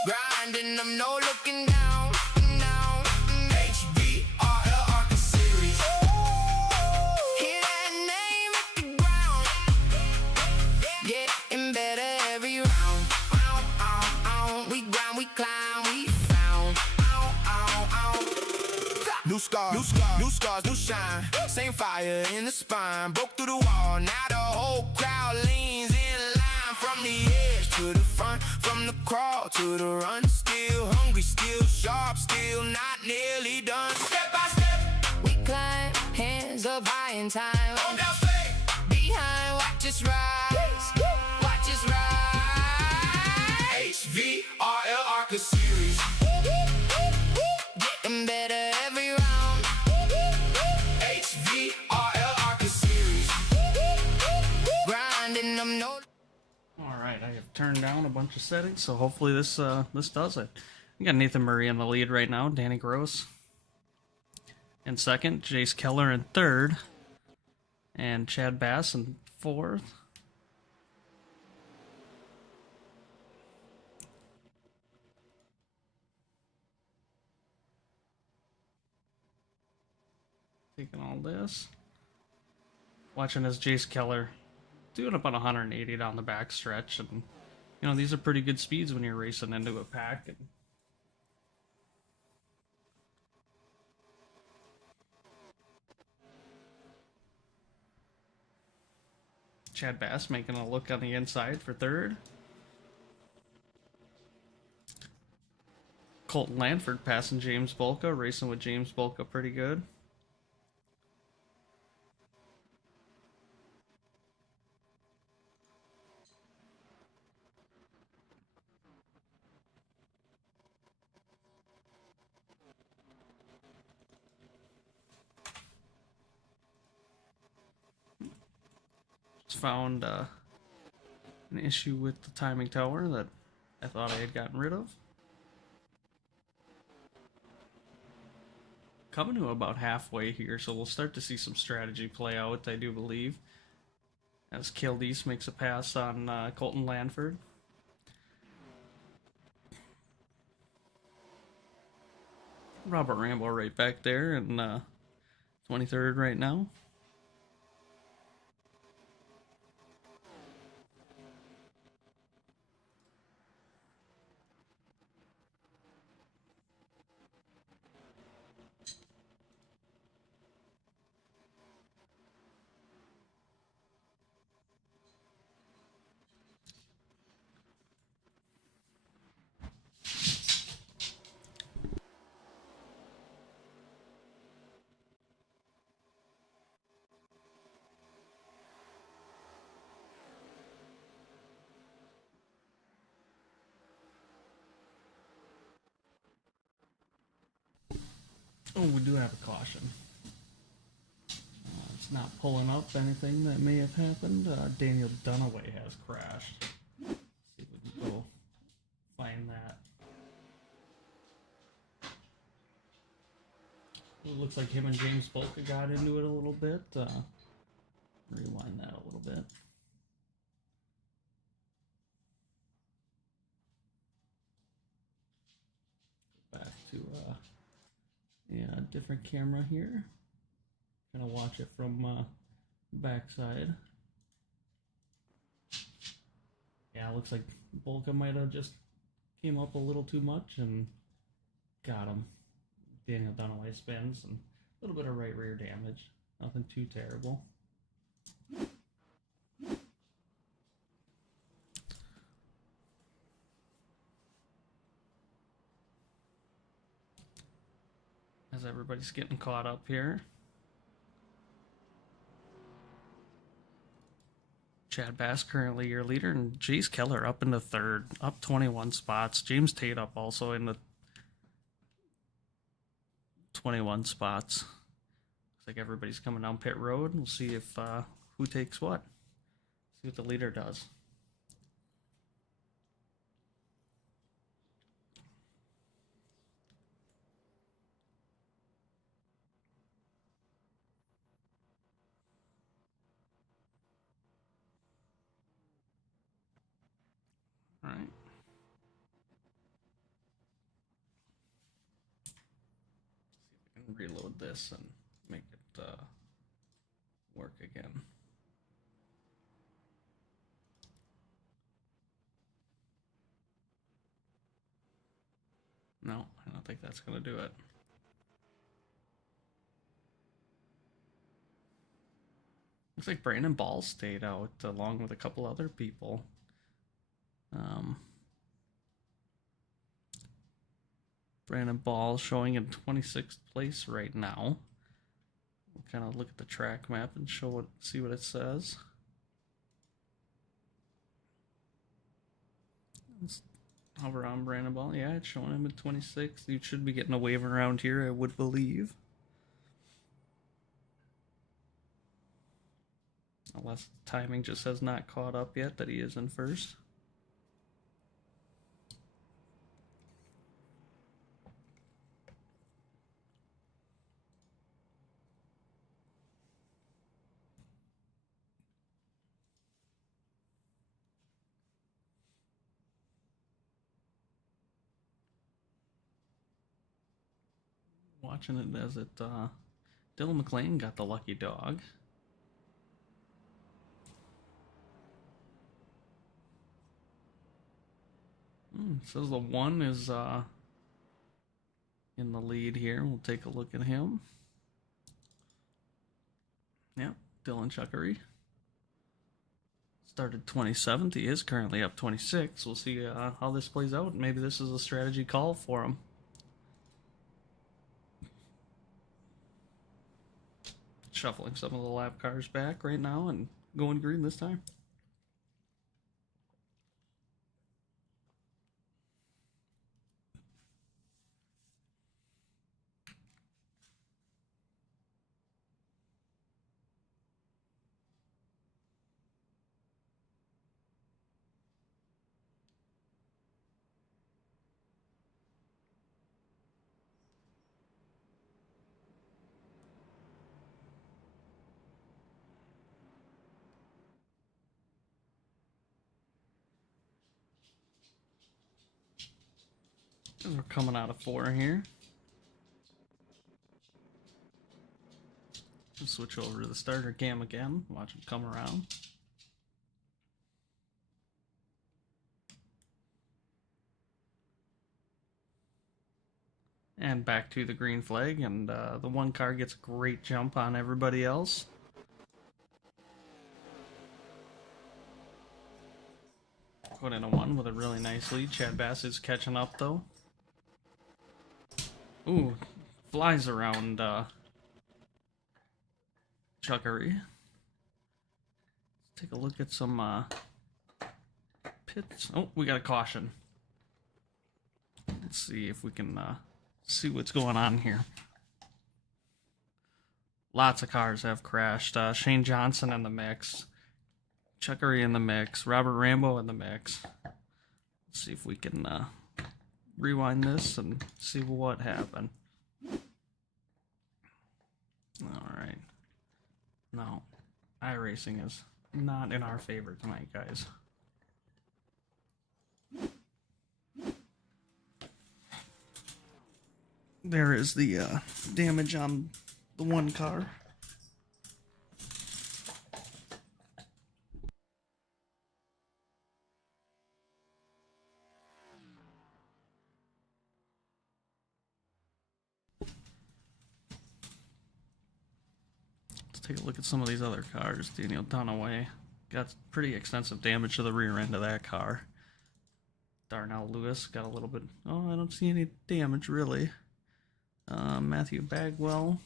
grinding, I'm no looking down, down. HVRL ARCA series, hear that name at the ground, getting better every round. same fire in the spine. Broke through the wall, now the whole crowd leans in line. From the edge to the front, from the crawl to the run. Still hungry, still sharp, still not nearly done. Step by step, we climb, hands up high in time. On down straight, behind, watch us rise, watch us rise. HVRL ARCA series, getting better every round. HVRL ARCA series, grinding them no. All right, I have turned down a bunch of settings, so hopefully this does it. We got Nathan Murray in the lead right now, Danny Gross in second, Jace Keller in third, and Chad Bass in fourth. Taking all this. Watching as Jace Keller doing about 180 down the back stretch, and you know, these are pretty good speeds when you're racing into a pack. And Chad Bass making a look on the inside for third. Colton Lanford passing James Bolka, racing with James Bolka pretty good. Found an issue with the timing tower that I thought I had gotten rid of. Coming to about halfway here, so we'll start to see some strategy play out, I do believe, as Kildese makes a pass on Colton Lanford. Robert Rambo right back there in 23rd right now. Oh, we do have a caution. It's not pulling up anything that may have happened. Daniel Dunaway has crashed. Let's see if we can go find that. It looks like him and James Bolka got into it a little bit. Rewind that a little bit. Back to a different camera here. Gonna watch it from backside. Yeah, looks like Bolka might have just came up a little too much and got him. Daniel Dunaway spins and a little bit of right rear damage. Nothing too terrible. As everybody's getting caught up here. Chad Bass currently your leader, and Jace Keller up in the third, up 21 spots. James Tate up also in the 21 spots. Looks like everybody's coming down pit road. We'll see if who takes what. See what the leader does. All right. See if I can reload this and make it work again. No, I don't think that's going to do it. Looks like Brandon Ball stayed out along with a couple other people. Brandon Ball showing in 26th place right now. We'll kind of look at the track map and see what it says. Let's hover on Brandon Ball. Yeah, it's showing him at 26th. You should be getting a wave around here, I would believe. Unless timing just has not caught up yet that he is in first. Watching it as Dylan McLean got the lucky dog. Says the 1 is in the lead here. We'll take a look at him. Yeah, Dylan Chuckery. Started 27th. He is currently up 26. We'll see how this plays out. Maybe this is a strategy call for him. Shuffling some of the lap cars back right now and going green this time. We're coming out of 4 here. We'll switch over to the starter cam again. Watch him come around. And back to the green flag, and the 1 car gets a great jump on everybody else. Put in a 1 with a really nice lead. Chad Bassett's catching up though. Ooh, flies around Chuckery. Let's take a look at some pits. Oh, we got a caution. Let's see if we can see what's going on here. Lots of cars have crashed. Shane Johnson in the mix. Chuckery in the mix. Robert Rambo in the mix. Let's see if we can rewind this and see what happened. Alright. No, iRacing is not in our favor tonight, guys. There is the damage on the 1 car. Take a look at some of these other cars. Daniel Dunaway got pretty extensive damage to the rear end of that car. Darnell Lewis got a little bit. Oh, I don't see any damage really. Matthew Bagwell.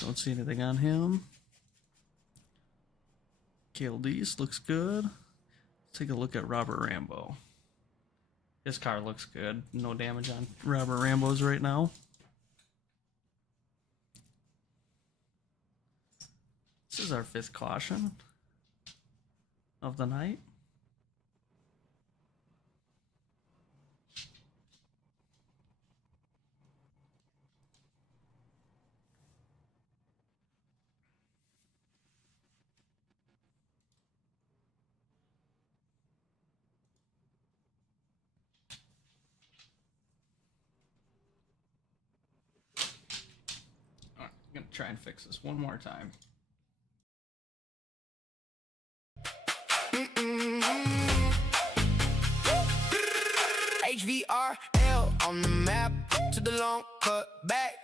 Don't see anything on him. Cale Deese looks good. Let's take a look at Robert Rambo. His car looks good. No damage on Robert Rambo's right now. This is our 5th caution of the night. All right, I'm gonna try and fix this one more time. HVRL on the map to the long cut back.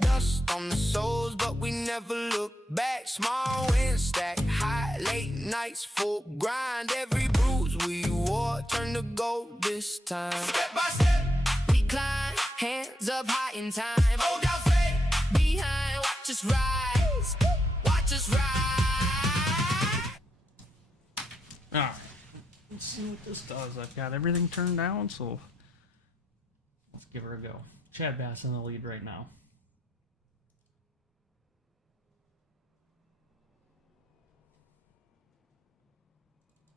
Dust on the soles, but we never look back. Small wins stack high, late nights, full grind. Every bruise we wore turned to gold this time. Step by step, we climb, hands up high in time. Hold out faith, behind, watch us rise, watch us rise. Alright, let's see what this does. I've got everything turned down, so let's give her a go. Chad Bass in the lead right now.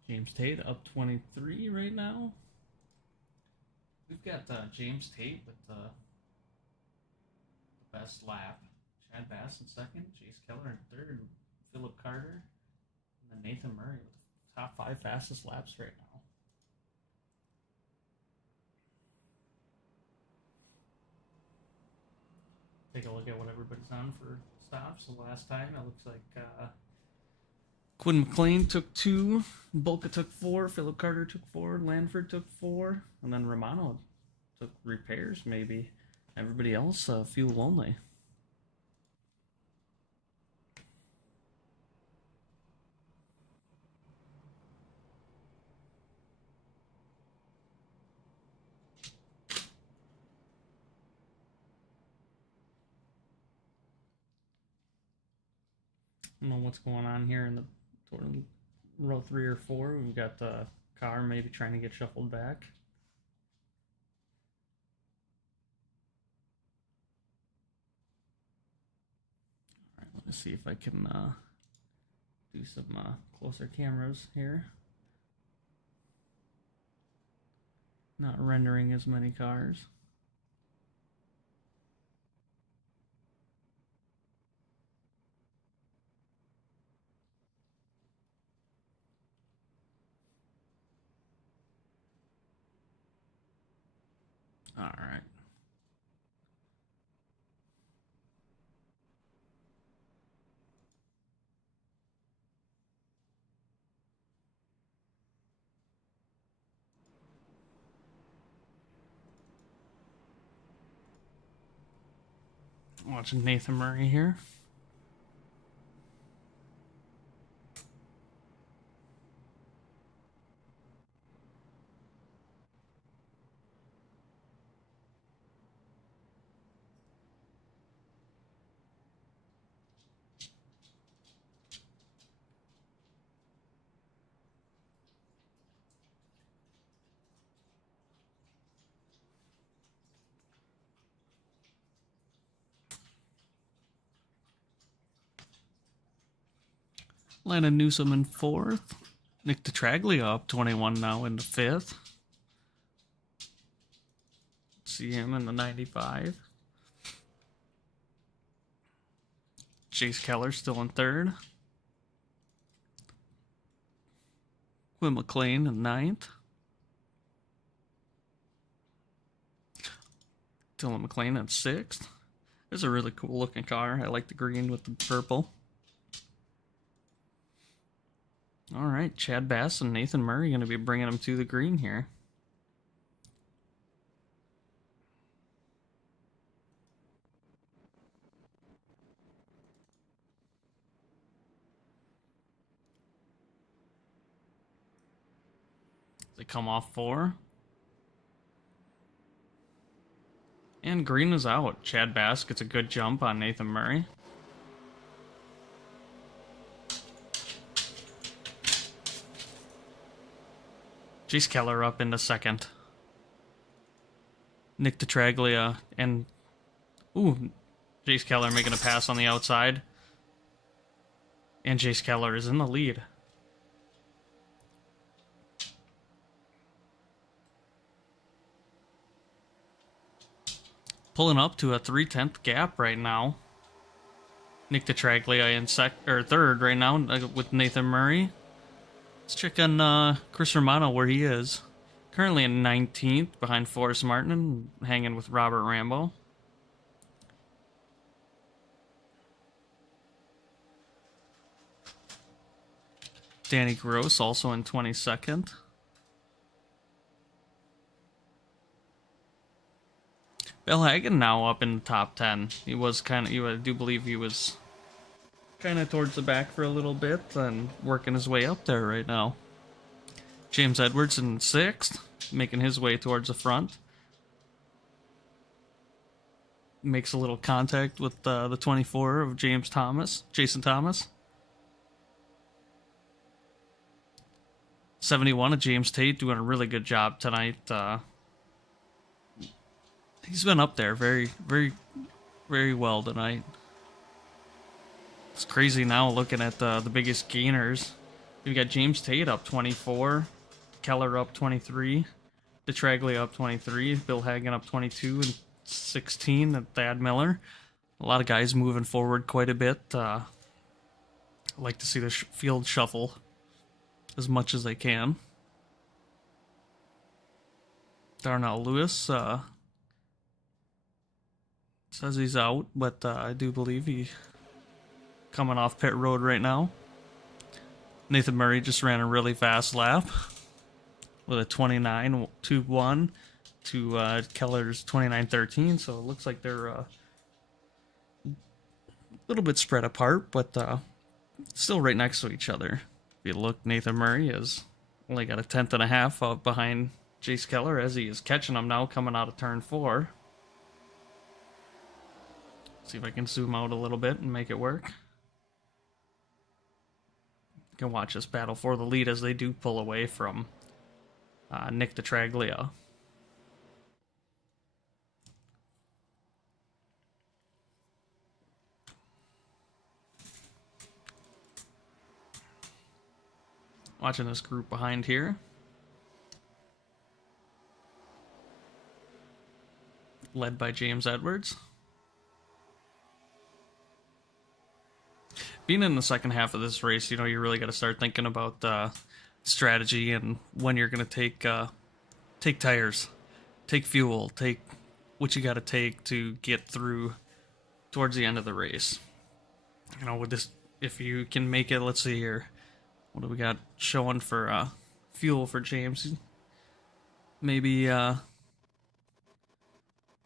James Tate up 23 right now. We've got James Tate with the best lap. Chad Bass in second, Chase Keller in third, Philip Carter, and then Nathan Murray with the top 5 fastest laps right now. Take a look at what everybody's on for stops. The last time it looks like Quinn McLean took 2, Bulka took 4, Philip Carter took 4, Lanford took 4, and then Romano took repairs maybe. Everybody else fuel only. I don't know what's going on here in the row 3 or 4. We've got the car maybe trying to get shuffled back. Alright, let me see if I can do some closer cameras here. Not rendering as many cars. All right. Watching Nathan Murray here. Landon Newsom in 4th. Nick DeTraglia up 21 now into 5th. See him in the 95. Chase Keller still in 3rd. Quinn McLean in 9th. Dylan McLean in 6th. This is a really cool looking car. I like the green with the purple. All right, Chad Bass and Nathan Murray going to be bringing them to the green here. They come off 4. And green is out. Chad Bass gets a good jump on Nathan Murray. Chase Keller up into 2nd. Nick DeTraglia and... Ooh, Chase Keller making a pass on the outside. And Chase Keller is in the lead. Pulling up to a 3/10 gap right now. Nick DeTraglia in 3rd right now with Nathan Murray. Let's check on Chris Romano where he is. Currently in 19th behind Forrest Martin, hanging with Robert Rambo. Danny Gross also in 22nd. Bill Hagen now up in the top 10. He was kind of, I do believe he was kind of towards the back for a little bit and working his way up there right now. James Edwards in 6th, making his way towards the front. Makes a little contact with the 24 of Jason Thomas. 71 of James Tate doing a really good job tonight. He's been up there very, very, very well tonight. It's crazy now looking at the biggest gainers. We got James Tate up 24, Keller up 23, DeTraglia up 23, Bill Hagen up 22 and 16, and Thad Miller. A lot of guys moving forward quite a bit. I like to see the field shuffle as much as they can. Darnell Lewis says he's out, but I do believe he coming off pit road right now. Nathan Murray just ran a really fast lap with a 29.21 to Keller's 29.13, so it looks like they're a little bit spread apart, but still right next to each other. If you look, Nathan Murray has only got a 10th and a half behind Jace Keller as he is catching him now coming out of turn 4. See if I can zoom out a little bit and make it work. You can watch this battle for the lead as they do pull away from Nick DeTraglia. Watching this group behind here. Led by James Edwards. Being in the second half of this race, you know, you really got to start thinking about strategy and when you're going to take tires, take fuel, take what you got to take to get through towards the end of the race. You know, with this, if you can make it, let's see here. What do we got showing for fuel for James? Maybe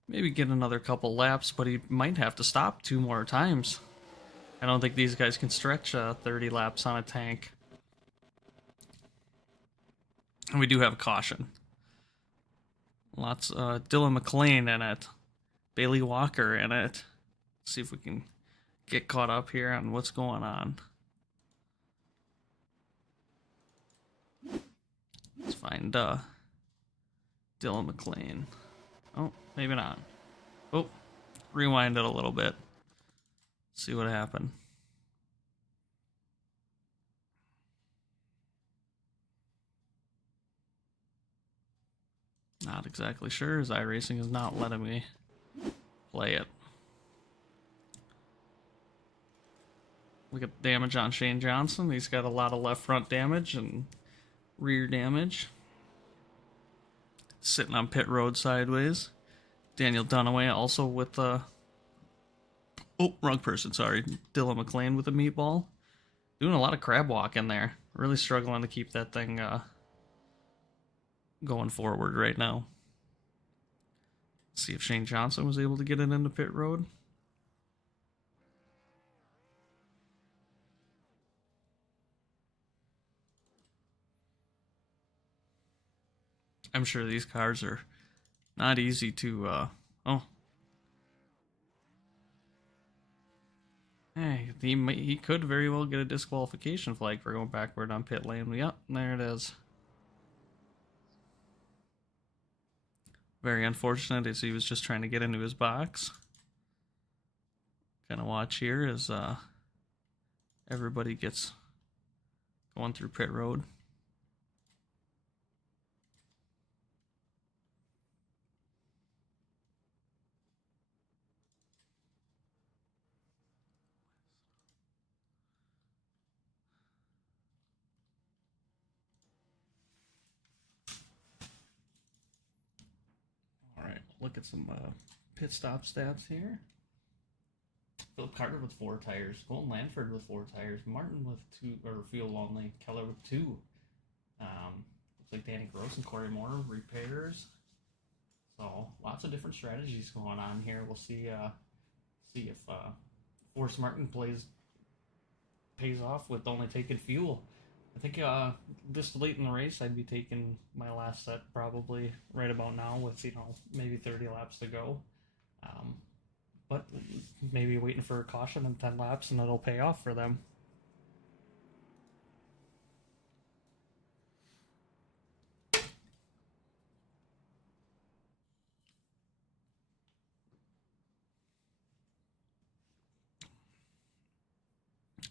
get another couple laps, but he might have to stop 2 more times. I don't think these guys can stretch 30 laps on a tank. And we do have a caution. Lots Dylan McLean in it. Bailey Walker in it. Let's see if we can get caught up here on what's going on. Let's find Dylan McLean. Oh, maybe not. Oh, rewind it a little bit. See what happened. Not exactly sure, as iRacing is not letting me play it. We got damage on Shane Johnson. He's got a lot of left front damage and rear damage. Sitting on pit road sideways. Daniel Dunaway also with oh, wrong person, sorry. Dylan McLean with a meatball. Doing a lot of crab walk in there. Really struggling to keep that thing going forward right now. See if Shane Johnson was able to get it into pit road. I'm sure these cars are not easy to oh. Hey, he could very well get a disqualification flag for going backward on pit lane. Yep, there it is. Very unfortunate as he was just trying to get into his box. Kind of watch here as everybody gets going through pit road. Look at some pit stop stats here. Philip Carter with 4 tires. Colton Lanford with 4 tires. Martin with 2, or fuel only. Keller with 2. Looks like Danny Gross and Corey Moore repairs. So lots of different strategies going on here. We'll see if Forrest Martin pays off with only taking fuel. I think this late in the race, I'd be taking my last set probably right about now with, maybe 30 laps to go. But maybe waiting for a caution in 10 laps and it'll pay off for them.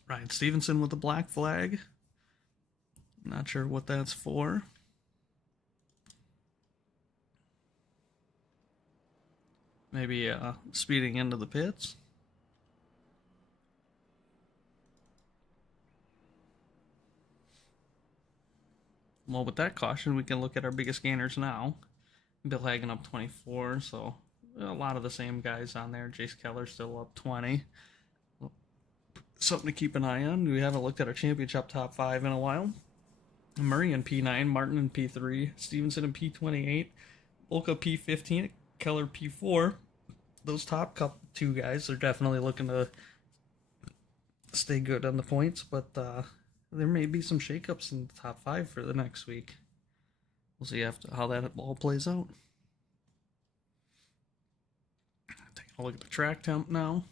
Ryan Stevenson with the black flag. Not sure what that's for. Maybe speeding into the pits. Well, with that caution, we can look at our biggest gainers now. Bill Hagen up 24, so a lot of the same guys on there. Jace Keller still up 20. Something to keep an eye on. We haven't looked at our championship top 5 in a while. Murray in P9, Martin in P3, Stevenson in P28, Olka P15, Keller P4. Those top two guys are definitely looking to stay good on the points, but there may be some shakeups in the top 5 for the next week. We'll see how that all plays out. Taking a look at the track temp now.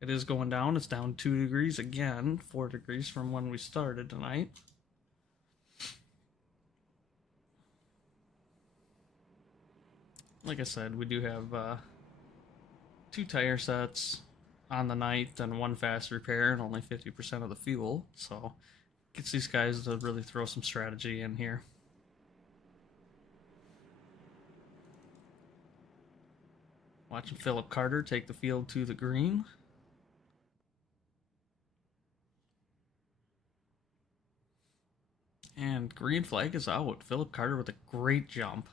It is going down. It's down 2 degrees again, 4 degrees from when we started tonight. Like I said, we do have 2 tire sets on the night and 1 fast repair and only 50% of the fuel. So gets these guys to really throw some strategy in here. Watching Philip Carter take the field to the green. And green flag is out. Philip Carter with a great jump.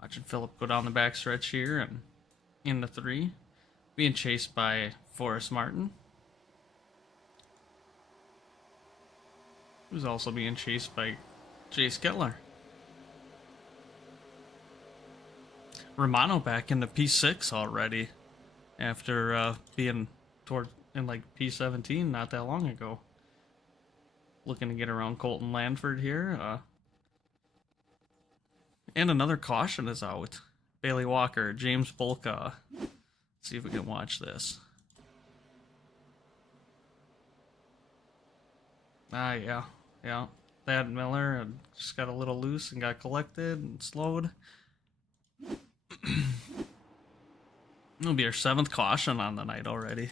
Watching Philip go down the backstretch here and into 3. Being chased by Forrest Martin, who's also being chased by Jace Keller. Romano back into P6 already after being in like P17 not that long ago. Looking to get around Colton Lanford here. And another caution is out. Bailey Walker, James Bolka. See if we can watch this. Yeah. Thad Miller just got a little loose and got collected and slowed. It'll be our 7th caution on the night already.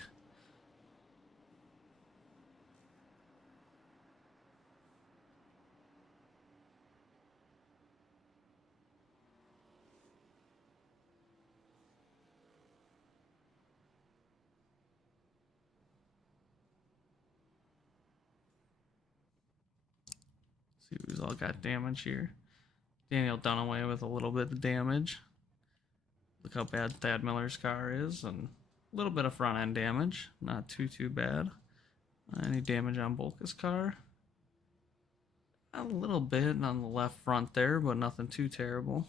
See who's all got damage here. Daniel Dunaway with a little bit of damage. Look how bad Thad Miller's car is, and a little bit of front end damage. Not too bad. Any damage on Bolka's car? A little bit on the left front there, but nothing too terrible.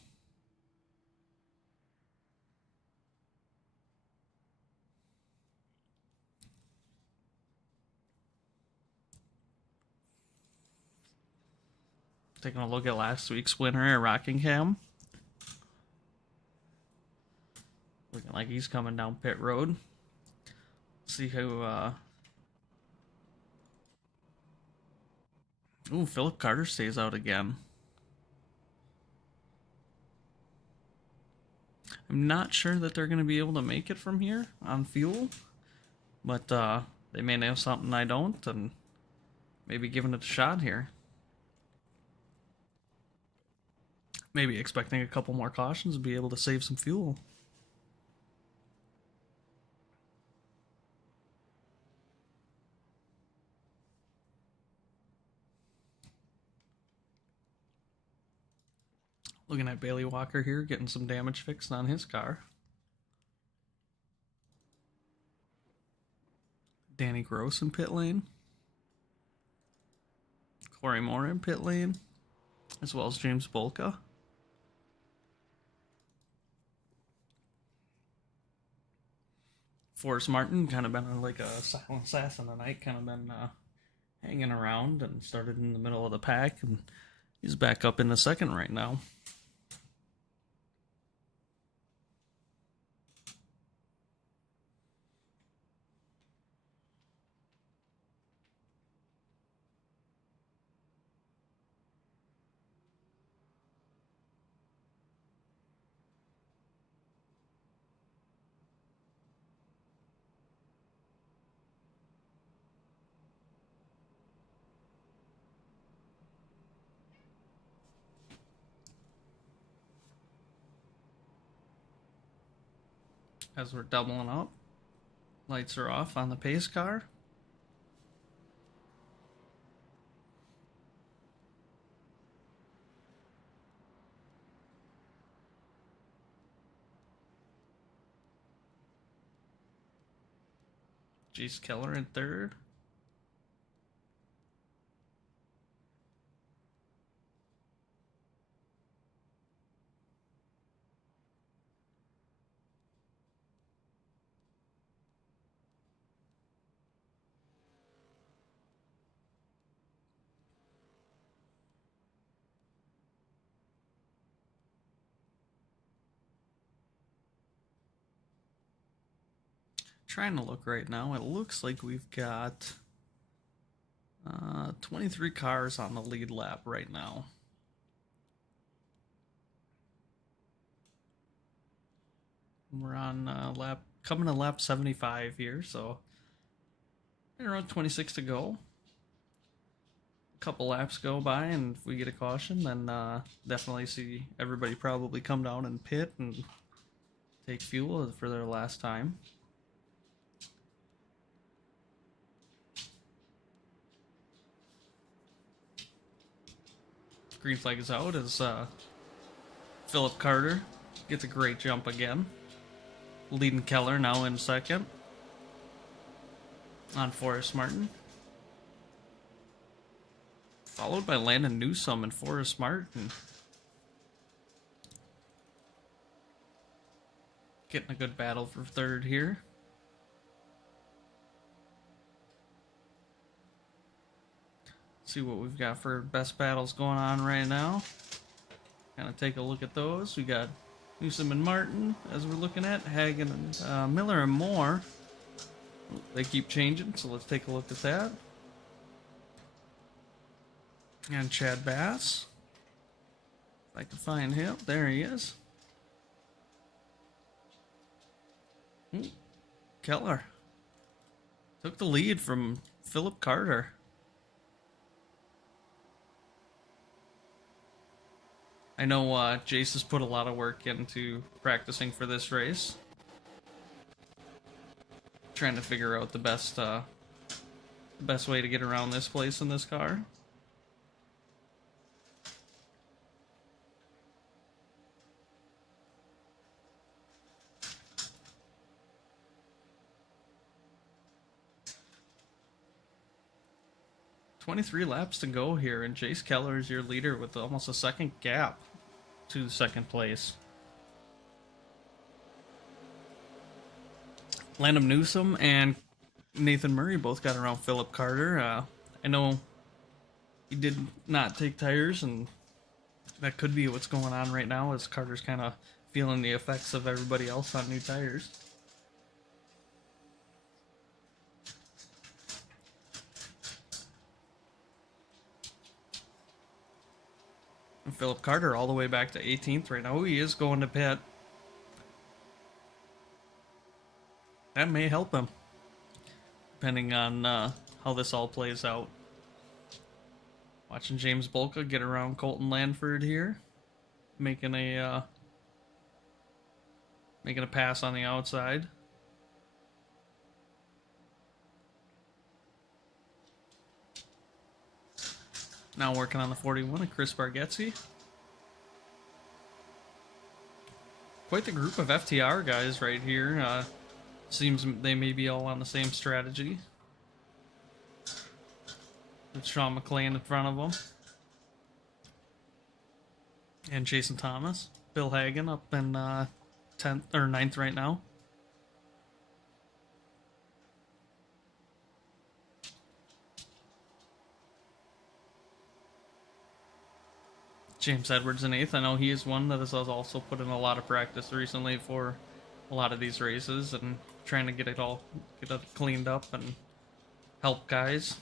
Taking a look at last week's winner at Rockingham. Looking like he's coming down pit road. See who, Ooh, Philip Carter stays out again. I'm not sure that they're going to be able to make it from here on fuel. But, they may know something I don't, and maybe giving it a shot here. Maybe expecting a couple more cautions to be able to save some fuel. Looking at Bailey Walker here, getting some damage fixed on his car. Danny Gross in pit lane. Corey Moore in pit lane, as well as James Bolka. Forrest Martin kind of been like a silent assassin tonight, kind of been hanging around and started in the middle of the pack, and he's back up in the second right now. As we're doubling up, lights are off on the pace car. Jace Keller in third. Trying to look right now. It looks like we've got 23 cars on the lead lap right now. We're on coming to lap 75 here, so around 26 to go. A couple laps go by, and if we get a caution, then definitely see everybody probably come down and pit and take fuel for their last time. Green flag is out as Philip Carter gets a great jump again. Leading Keller now in second on Forrest Martin. Followed by Landon Newsome and Forrest Martin. Getting a good battle for third here. See what we've got for best battles going on right now. Kind of take a look at those. We got Newsom and Martin as we're looking at. Hagen and Miller and Moore. They keep changing, so let's take a look at that. And Chad Bass. If I can find him. There he is. Ooh, Keller took the lead from Philip Carter. I know Jace has put a lot of work into practicing for this race. Trying to figure out the best way to get around this place in this car. "23 laps to go here, and Jace Keller is your leader with almost a second gap to second place. Landon Newsome and Nathan Murray both got around Philip Carter. I know he did not take tires, and that could be what's going on right now, as Carter's kind of feeling the effects of everybody else on new tires. And Philip Carter all the way back to 18th right now. He is going to pit. That may help him, depending on how this all plays out. Watching James Bolka get around Colton Lanford here, making a pass on the outside. Now working on the 41 of Chris Bargetzi. quite the group of FTR guys right here. Seems they may be all on the same strategy. With Sean McLean in front of them. And Jason Thomas. Bill Hagen up in 10th or 9th right now. James Edwards in 8th. I know he is one that has also put in a lot of practice recently for a lot of these races and trying to get it cleaned up and help guys.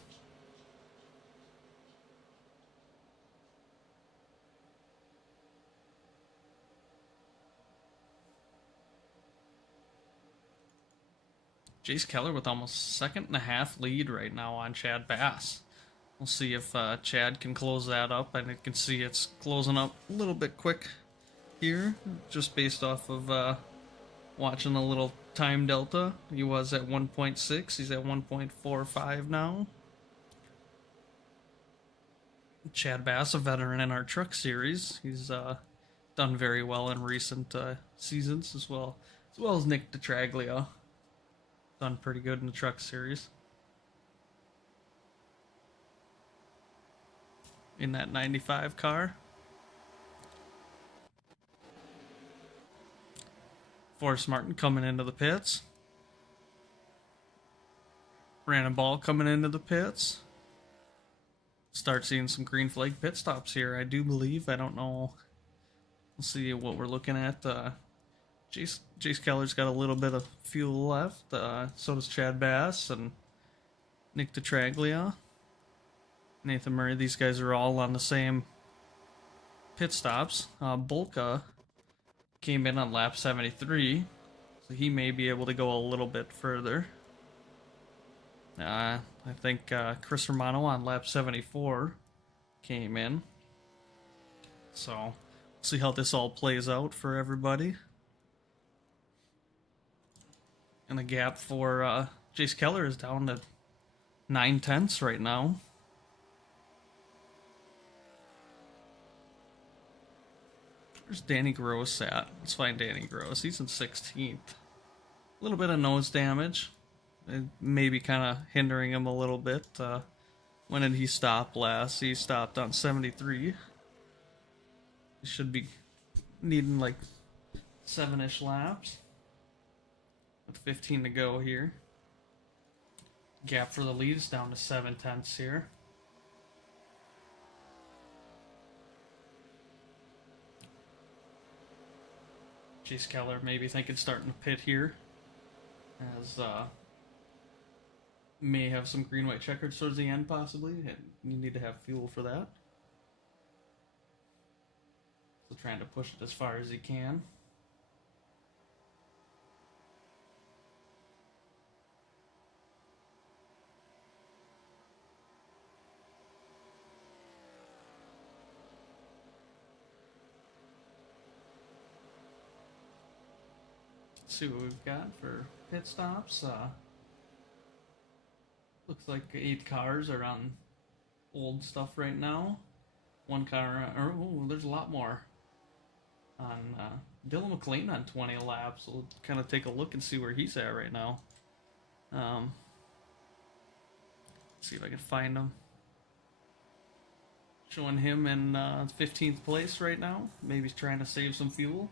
Jace Keller with almost 1.5 lead right now on Chad Bass. We'll see if Chad can close that up, and you can see it's closing up a little bit quick here, just based off of watching a little time delta. He was at 1.6, he's at 1.45 now. Chad Bass, a veteran in our truck series, he's done very well in recent seasons as well as Nick DeTraglia. Done pretty good in the truck series. In that 95 car. Forrest Martin coming into the pits. Brandon Ball coming into the pits. Start seeing some green flag pit stops here, I do believe. I don't know. We'll see what we're looking at. Jace Keller's got a little bit of fuel left. So does Chad Bass and Nick DeTraglia. Nathan Murray, these guys are all on the same pit stops. Bolka came in on lap 73, so he may be able to go a little bit further. I think Chris Romano on lap 74 came in. So, we'll see how this all plays out for everybody. And the gap for Jace Keller is down to 9/10 right now. Where's Danny Gross at? Let's find Danny Gross. He's in 16th. A little bit of nose damage. It may be kind of hindering him a little bit. When did he stop last? He stopped on 73. He should be needing like 7-ish laps. With 15 to go here. Gap for the lead is down to 7/10 here. Jace Keller maybe thinking starting to pit here. As may have some green-white checkers towards the end possibly. And you need to have fuel for that. So trying to push it as far as he can. See what we've got for pit stops. Looks like 8 cars are on old stuff right now. 1 car, there's a lot more on Dylan McLean on 20 laps. We'll kind of take a look and see where he's at right now. See if I can find him. Showing him in 15th place right now. Maybe he's trying to save some fuel.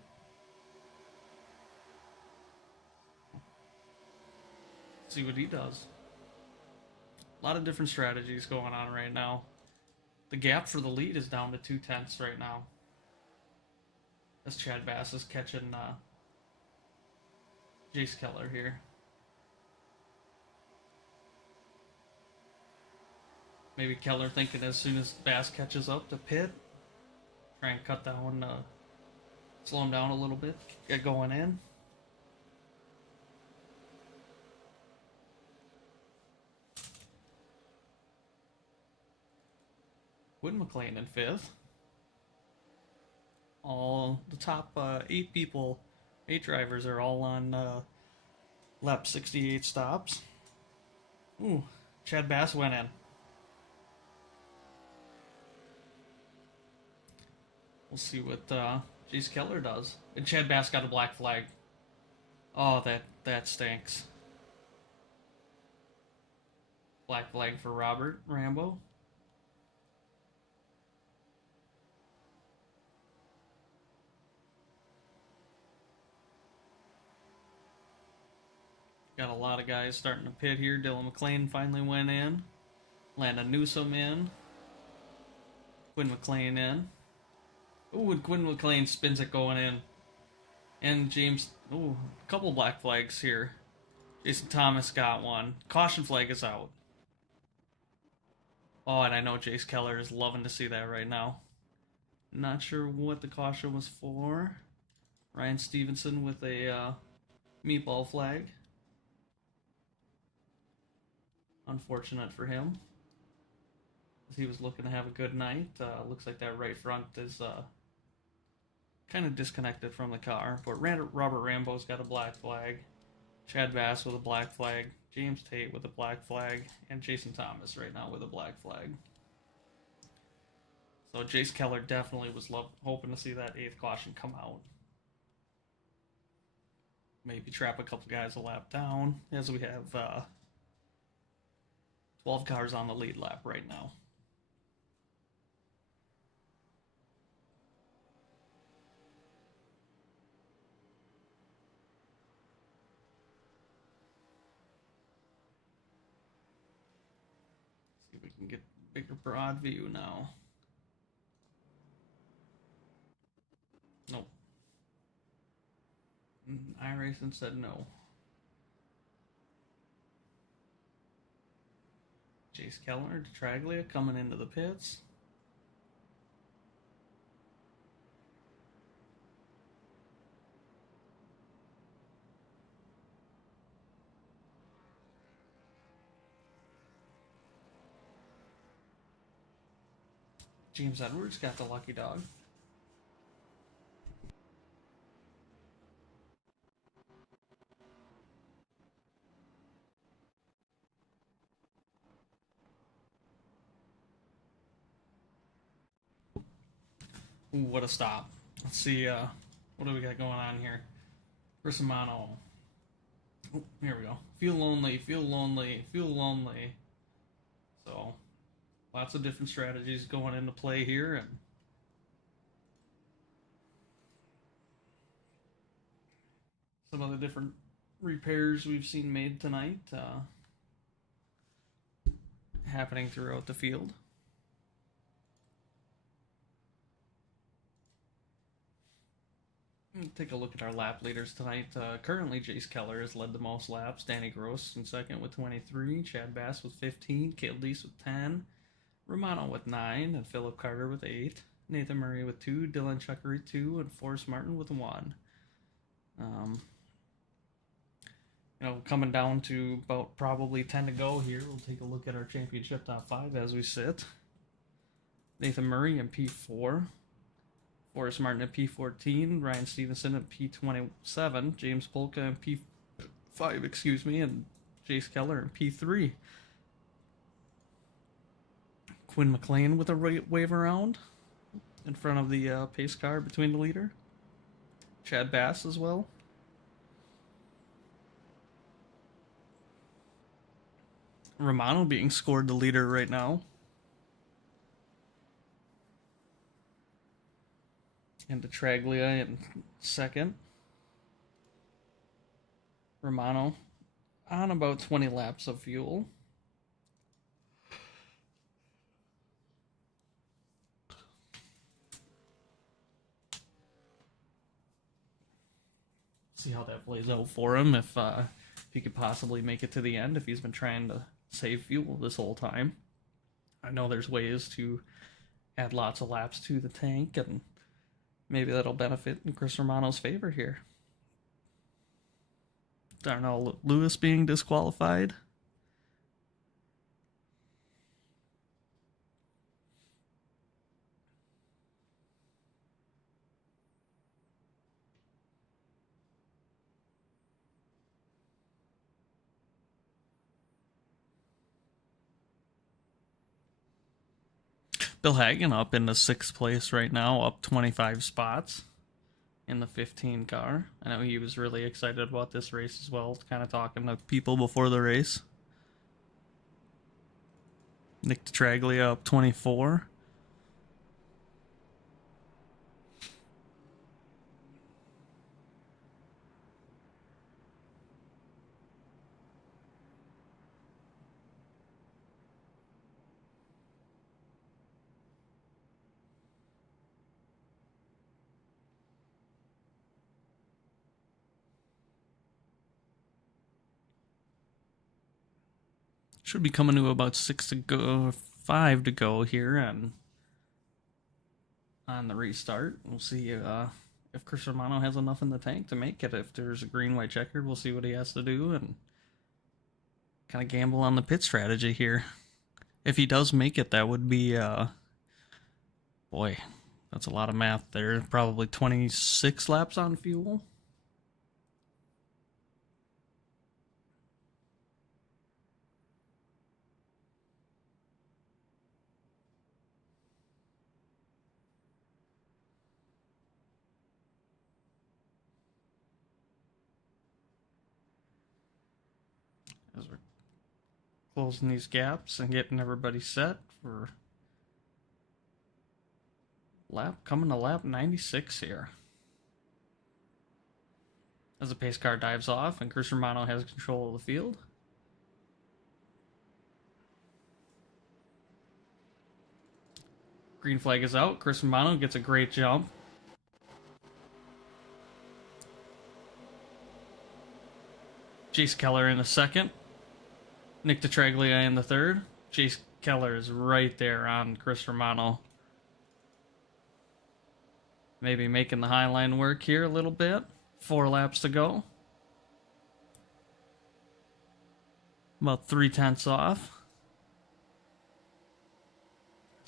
See what he does. A lot of different strategies going on right now. The gap for the lead is down to 2/10 right now. As Chad Bass is catching Jace Keller here. Maybe Keller thinking as soon as Bass catches up to pit, try and cut down, slow him down a little bit, get going in. Wood McLean in 5th. All the top 8 people, 8 drivers are all on lap 68 stops. Ooh, Chad Bass went in. We'll see what Chase Keller does. And Chad Bass got a black flag. Oh, that stinks. Black flag for Robert Rambo. Got a lot of guys starting to pit here. Dylan McLean finally went in. Landon Newsom in. Quinn McLean in. Ooh, and Quinn McLean spins it going in. And James, ooh, a couple black flags here. Jason Thomas got one. Caution flag is out. Oh, and I know Jace Keller is loving to see that right now. Not sure what the caution was for. Ryan Stevenson with a meatball flag. Unfortunate for him. He was looking to have a good night. Looks like that right front is kind of disconnected from the car. But Robert Rambo's got a black flag. Chad Bass with a black flag. James Tate with a black flag. And Jason Thomas right now with a black flag. So Jace Keller definitely was hoping to see that 8th caution come out. Maybe trap a couple guys a lap down, as we have 12 cars on the lead lap right now. See if we can get a bigger broad view now. Nope. iRacing said no. Jace Keller, DeTraglia coming into the pits. James Edwards got the lucky dog. Ooh, what a stop. Let's see, what do we got going on here? Chris Amano. Oh, here we go. Feel lonely, feel lonely, feel lonely. So, lots of different strategies going into play here, and some of the different repairs we've seen made tonight happening throughout the field. Take a look at our lap leaders tonight. Currently, Jace Keller has led the most laps. Danny Gross in second with 23. Chad Bass with 15. Cale Deese with 10. Romano with 9. And Philip Carter with 8. Nathan Murray with 2. Dylan Chuckery 2. And Forrest Martin with 1. Coming down to about probably 10 to go here. We'll take a look at our championship top 5 as we sit. Nathan Murray in P4. Forrest Martin at P14, Ryan Stevenson at P27, James Polka in P5, and Jace Keller in P3. Quinn McLean with a wave around in front of the pace car between the leader. Chad Bass as well. Romano being scored the leader right now. And DeTraglia in second. Romano on about 20 laps of fuel. See how that plays out for him, if he could possibly make it to the end, if he's been trying to save fuel this whole time. I know there's ways to add lots of laps to the tank, and maybe that'll benefit in Chris Romano's favor here. Darnell Lewis being disqualified. Bill Hagen up in the 6th place right now, up 25 spots. in the 15 car. I know he was really excited about this race as well, kind of talking to people before the race. Nick Traglia up 24. Should be coming to about 6 to go, 5 to go here, and on the restart, we'll see if Chris Romano has enough in the tank to make it. If there's a green, white checkered, we'll see what he has to do and kind of gamble on the pit strategy here. If he does make it, that would be boy, that's a lot of math there. Probably 26 laps on fuel. As we're closing these gaps and getting everybody set for coming to lap 96 here. As the pace car dives off and Chris Romano has control of the field. Green flag is out. Chris Romano gets a great jump. Chase Keller in the second. Nick Traglia in the third. Chase Keller is right there on Chris Romano. Maybe making the high line work here a little bit. 4 laps to go. About 3/10 off.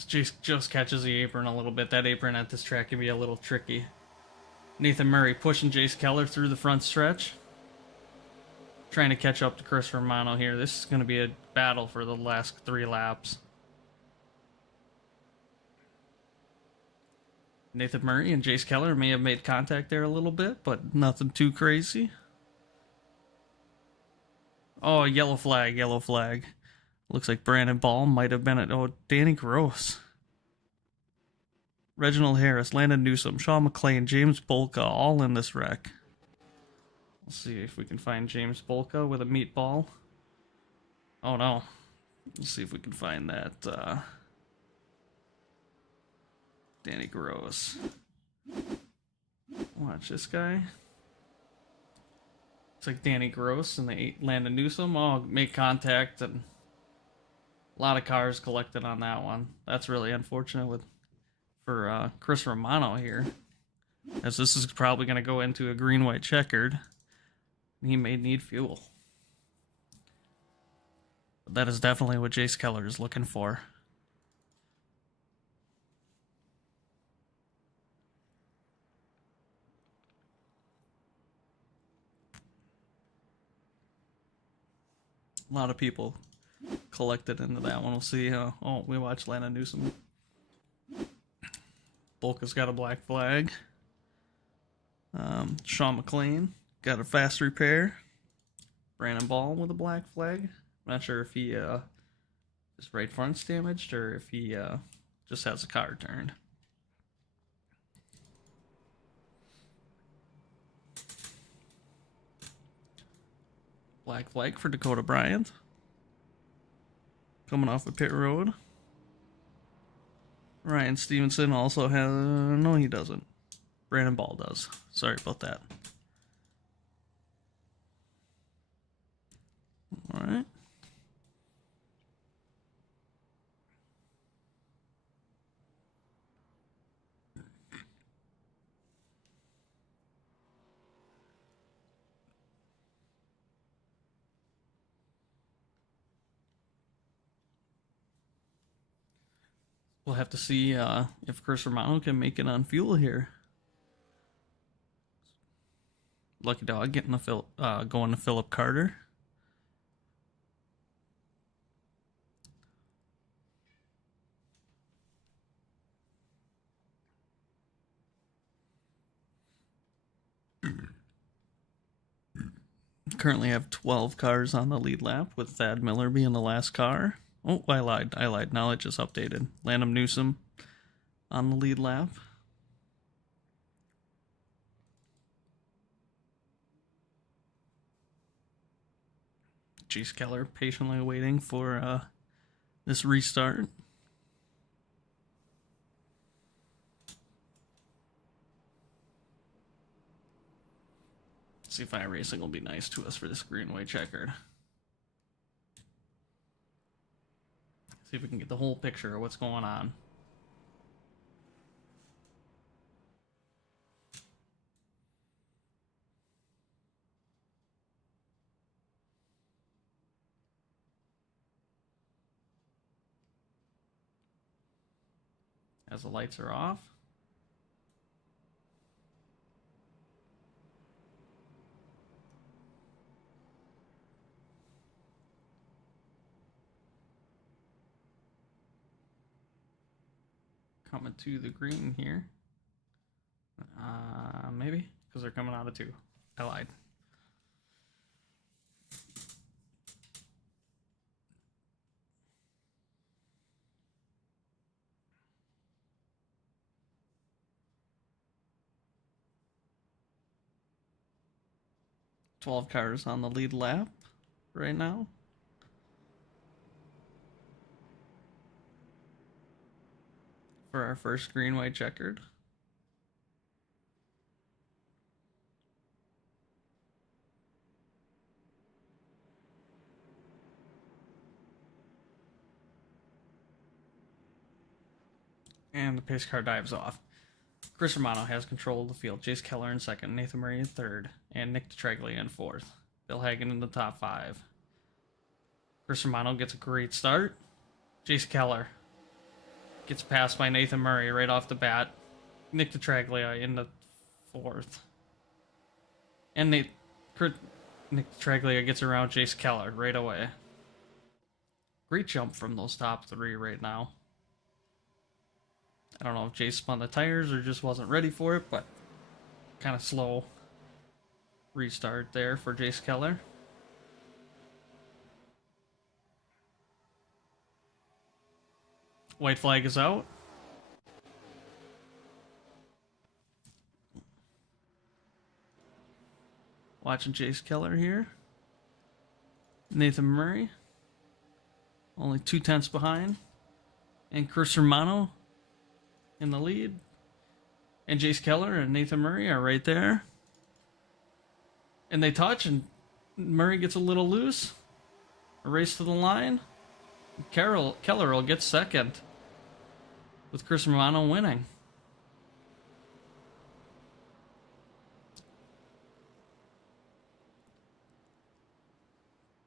Chase just catches the apron a little bit. That apron at this track can be a little tricky. Nathan Murray pushing Chase Keller through the front stretch. Trying to catch up to Chris Romano here. This is going to be a battle for the last 3 laps. Nathan Murray and Chase Keller may have made contact there a little bit, but nothing too crazy. Oh, yellow flag, yellow flag. Looks like Brandon Ball might have been at... Oh, Danny Gross. Reginald Harris, Landon Newsom, Sean McLean, James Bolka, all in this wreck. We'll see if we can find James Bolka with a meatball. Oh, no. Let's see if we can find that... Danny Gross. Watch this guy. It's like Danny Gross and the Landon Newsom all make contact, and a lot of cars collected on that one. That's really unfortunate for Chris Romano here, as this is probably going to go into a green, white checkered. He may need fuel. But that is definitely what Chase Keller is looking for. A lot of people collected into that one. We'll see. Oh, we watched Landon Newsom. Bolka's got a black flag. Sean McLean got a fast repair. Brandon Ball with a black flag. I'm not sure if he his right front's damaged or if he just has a car turned. Black flag for Dakota Bryant. Coming off of pit road. Ryan Stevenson also has... No, he doesn't. Brandon Ball does. Sorry about that. Alright. We'll have to see if Chris Romano can make it on fuel here. Lucky Dog getting going to Philip Carter. Currently have 12 cars on the lead lap, with Thad Miller being the last car. Oh, I lied. Now it just updated. Landon Newsom on the lead lap. Chase Keller patiently waiting for this restart. See if iRacing will be nice to us for this Greenway checkered. See if we can get the whole picture of what's going on. As the lights are off. Coming to the green here. Maybe, because they're coming out of 2. I lied. $12 cars on the lead lap right now. For our first Greenway checkered. And the pace car dives off. Chris Romano has control of the field. Chase Keller in second, Nathan Murray in third, and Nick DeTraglia in fourth. Bill Hagan in the top 5. Chris Romano gets a great start. Chase Keller gets passed by Nathan Murray right off the bat. Nick DeTraglia in the 4th. And Nick DeTraglia gets around Chase Keller right away. Great jump from those top 3 right now. I don't know if Chase spun the tires or just wasn't ready for it, but kind of slow restart there for Chase Keller. White flag is out. Watching Chase Keller here. Nathan Murray. Only 2/10 behind. And Chris Romano in the lead. And Chase Keller and Nathan Murray are right there. And they touch, and Murray gets a little loose. A race to the line. Keller will get second, with Chris Romano winning.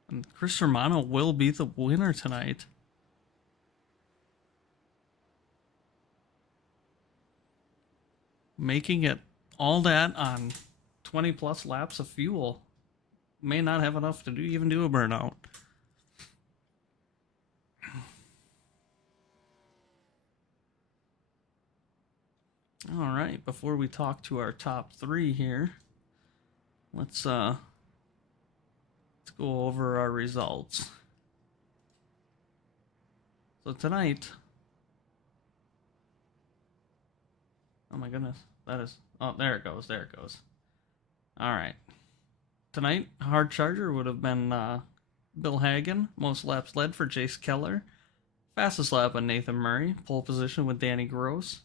And Chris Romano will be the winner tonight. Making it all that on 20 plus laps of fuel. May not have enough to even do a burnout. All right, before we talk to our top 3 here, let's go over our results. So tonight, oh my goodness, there it goes. All right, tonight, hard charger would have been Bill Hagan, most laps led for Chase Keller, fastest lap on Nathan Murray, pole position with Danny Gross.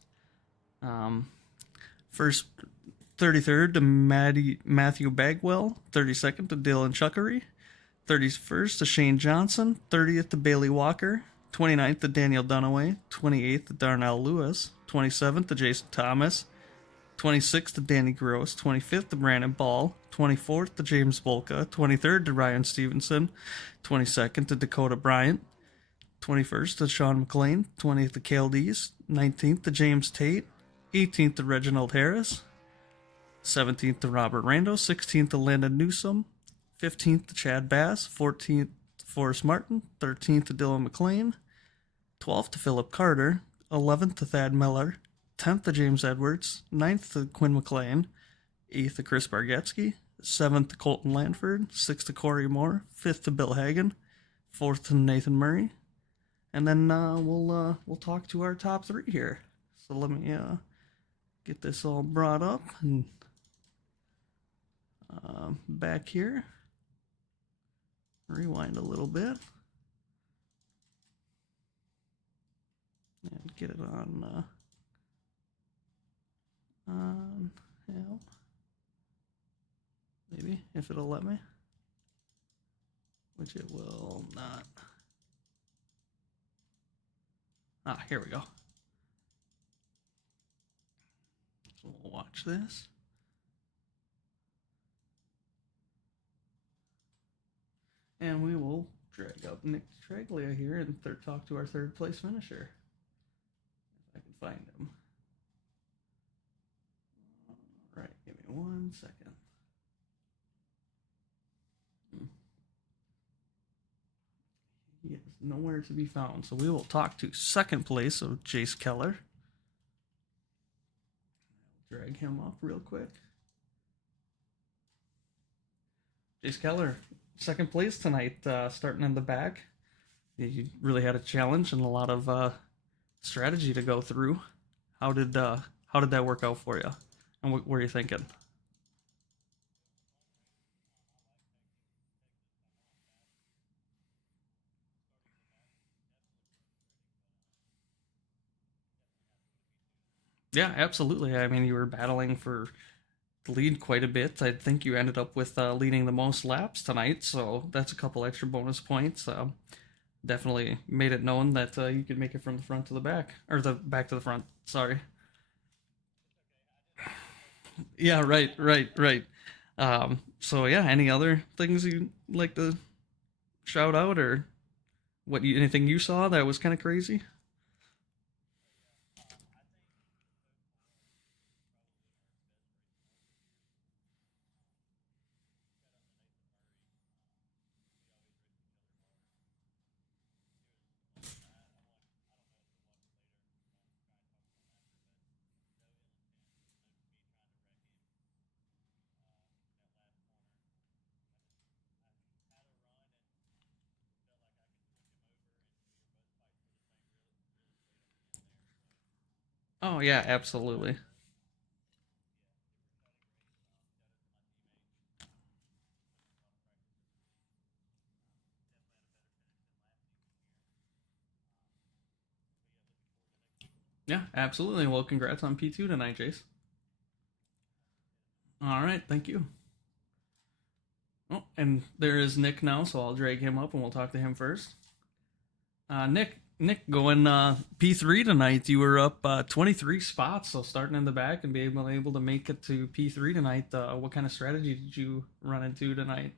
First 33rd to Matthew Bagwell, 32nd to Dylan Chuckery, 31st to Shane Johnson, 30th to Bailey Walker, 29th to Daniel Dunaway, 28th to Darnell Lewis, 27th to Jason Thomas, 26th to Danny Gross, 25th to Brandon Ball, 24th to James Bolka, 23rd to Ryan Stevenson, 22nd to Dakota Bryant, 21st to Sean McLean, 20th to Cale Dees, 19th to James Tate, 18th to Reginald Harris, 17th to Robert Rando, 16th to Landon Newsom, 15th to Chad Bass, 14th to Forrest Martin, 13th to Dylan McLean, 12th to Philip Carter, 11th to Thad Miller, 10th to James Edwards, 9th to Quinn McLean, 8th to Chris Bargetski, 7th to Colton Lanford, 6th to Corey Moore, 5th to Bill Hagan, 4th to Nathan Murray, and then we'll talk to our top 3 here. So let me get this all brought up and back here. Rewind a little bit and get it on. Yeah, maybe if it'll let me, which it will not. Ah, here we go. So we'll watch this. And we will drag up Nick Traglia here and talk to our 3rd place finisher. If I can find him. All right, give me 1 second. He is nowhere to be found. So we will talk to 2nd place of Jace Keller. Drag him up real quick. Jace Keller, 2nd place tonight, starting in the back. You really had a challenge and a lot of strategy to go through. How did that work out for you? And what were you thinking? Yeah, absolutely. I mean, you were battling for the lead quite a bit. I think you ended up with leading the most laps tonight, so that's a couple extra bonus points. Definitely made it known that you could make it from the front to the back, or the back to the front. Sorry. Yeah, right. So yeah, any other things you'd like to shout out, or anything you saw that was kind of crazy? Oh yeah, absolutely. Yeah, absolutely. Well, congrats on P2 tonight, Jace. All right, thank you. Oh, and there is Nick now, so I'll drag him up and we'll talk to him first. Nick, going P3 tonight. You were up 23 spots, so starting in the back and be able to make it to P3 tonight. What kind of strategy did you run into tonight?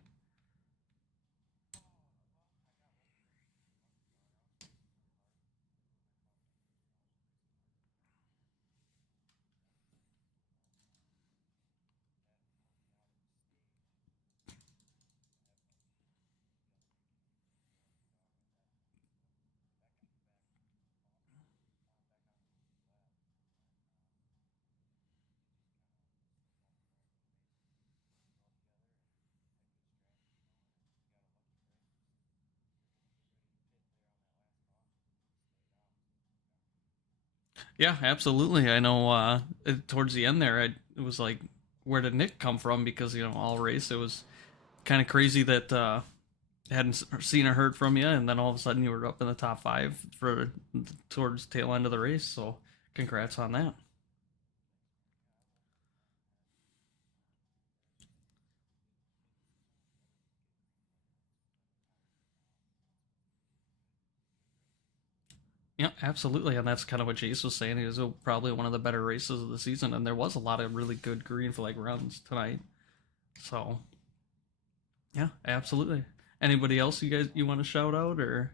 Yeah, absolutely. I know. Towards the end there, it was like, where did Nick come from? Because all race, it was kind of crazy that hadn't seen or heard from you, and then all of a sudden you were up in the top 5 for towards tail end of the race. So, congrats on that. Yeah, absolutely, and that's kind of what Jace was saying. It was probably one of the better races of the season, and there was a lot of really good green flag runs tonight. So, yeah, absolutely. Anybody else you want to shout out, or?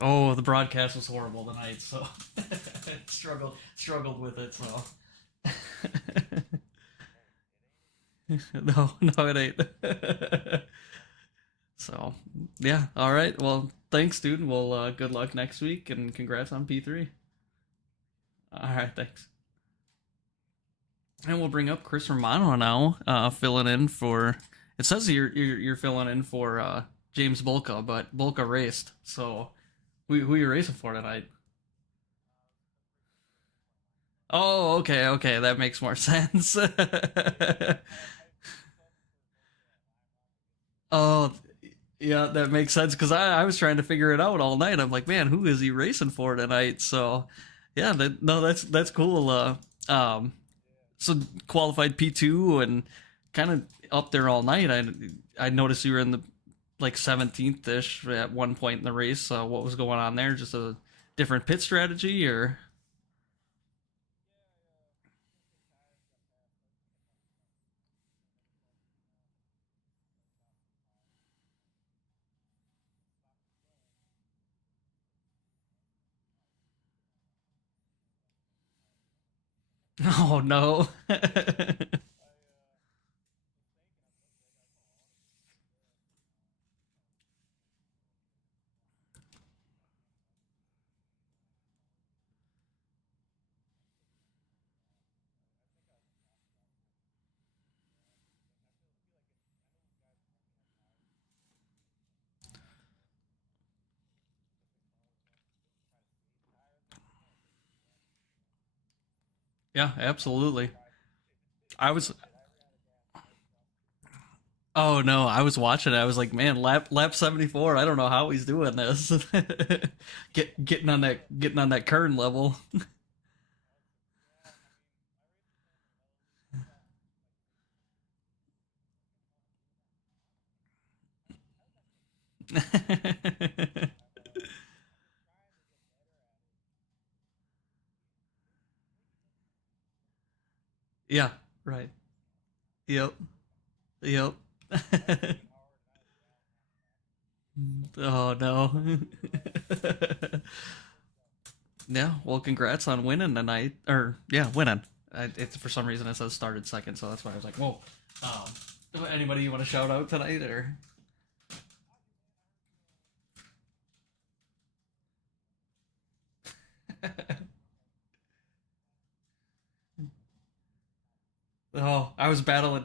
Oh, the broadcast was horrible tonight, so struggled with it. So no, it ain't. So yeah, all right. Well, thanks, dude. Well, good luck next week, and congrats on P3. All right, thanks. And we'll bring up Chris Romano now, filling in for. It says you're filling in for James Bulka, but Bulka raced. So, who you racing for tonight? Oh, okay, that makes more sense. Oh, yeah, that makes sense because I was trying to figure it out all night. I'm like, man, who is he racing for tonight? So, yeah, no, that's cool. So qualified P2 and kind of up there all night. I noticed you were in the like 17th ish at one point in the race. What was going on there? Just a different pit strategy, or? Oh no. Yeah, absolutely. I was Oh no, I was watching it. I was like, man, lap 74. I don't know how he's doing this. Getting on that Kern level. Yeah, right. Yep. Yep. Oh no. Yeah, well, congrats on winning tonight. Or yeah, winning. It's for some reason it says started second, so that's why I was like, whoa. Anybody you want to shout out tonight, or? Oh, I was battling.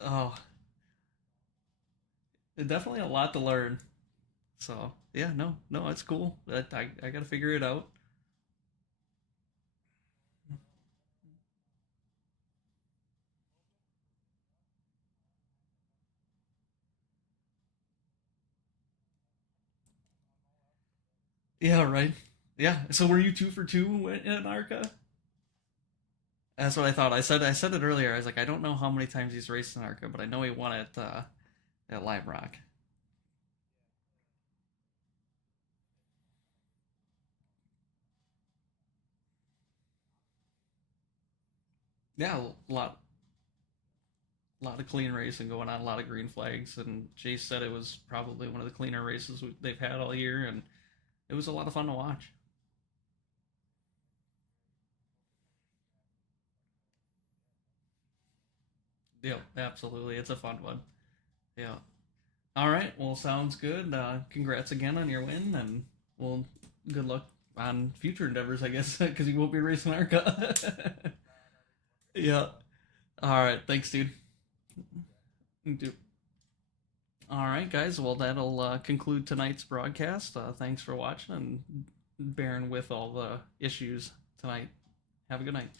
Oh, definitely a lot to learn. So yeah, no, it's cool. I gotta figure it out. Yeah, right. Yeah. So were you two for two in ARCA? That's what I thought. I said it earlier. I was like, I don't know how many times he's raced in ARCA, but I know he won at Lime Rock. Yeah, a lot of clean racing going on, a lot of green flags, and Chase said it was probably one of the cleaner races they've had all year, and it was a lot of fun to watch. Yeah, absolutely, it's a fun one. Yeah. All right. Well, sounds good. Congrats again on your win, and well, good luck on future endeavors, I guess, because you won't be racing ARCA. Yeah. All right. Thanks, dude. Dude. All right, guys. Well, that'll conclude tonight's broadcast. Thanks for watching and bearing with all the issues tonight. Have a good night.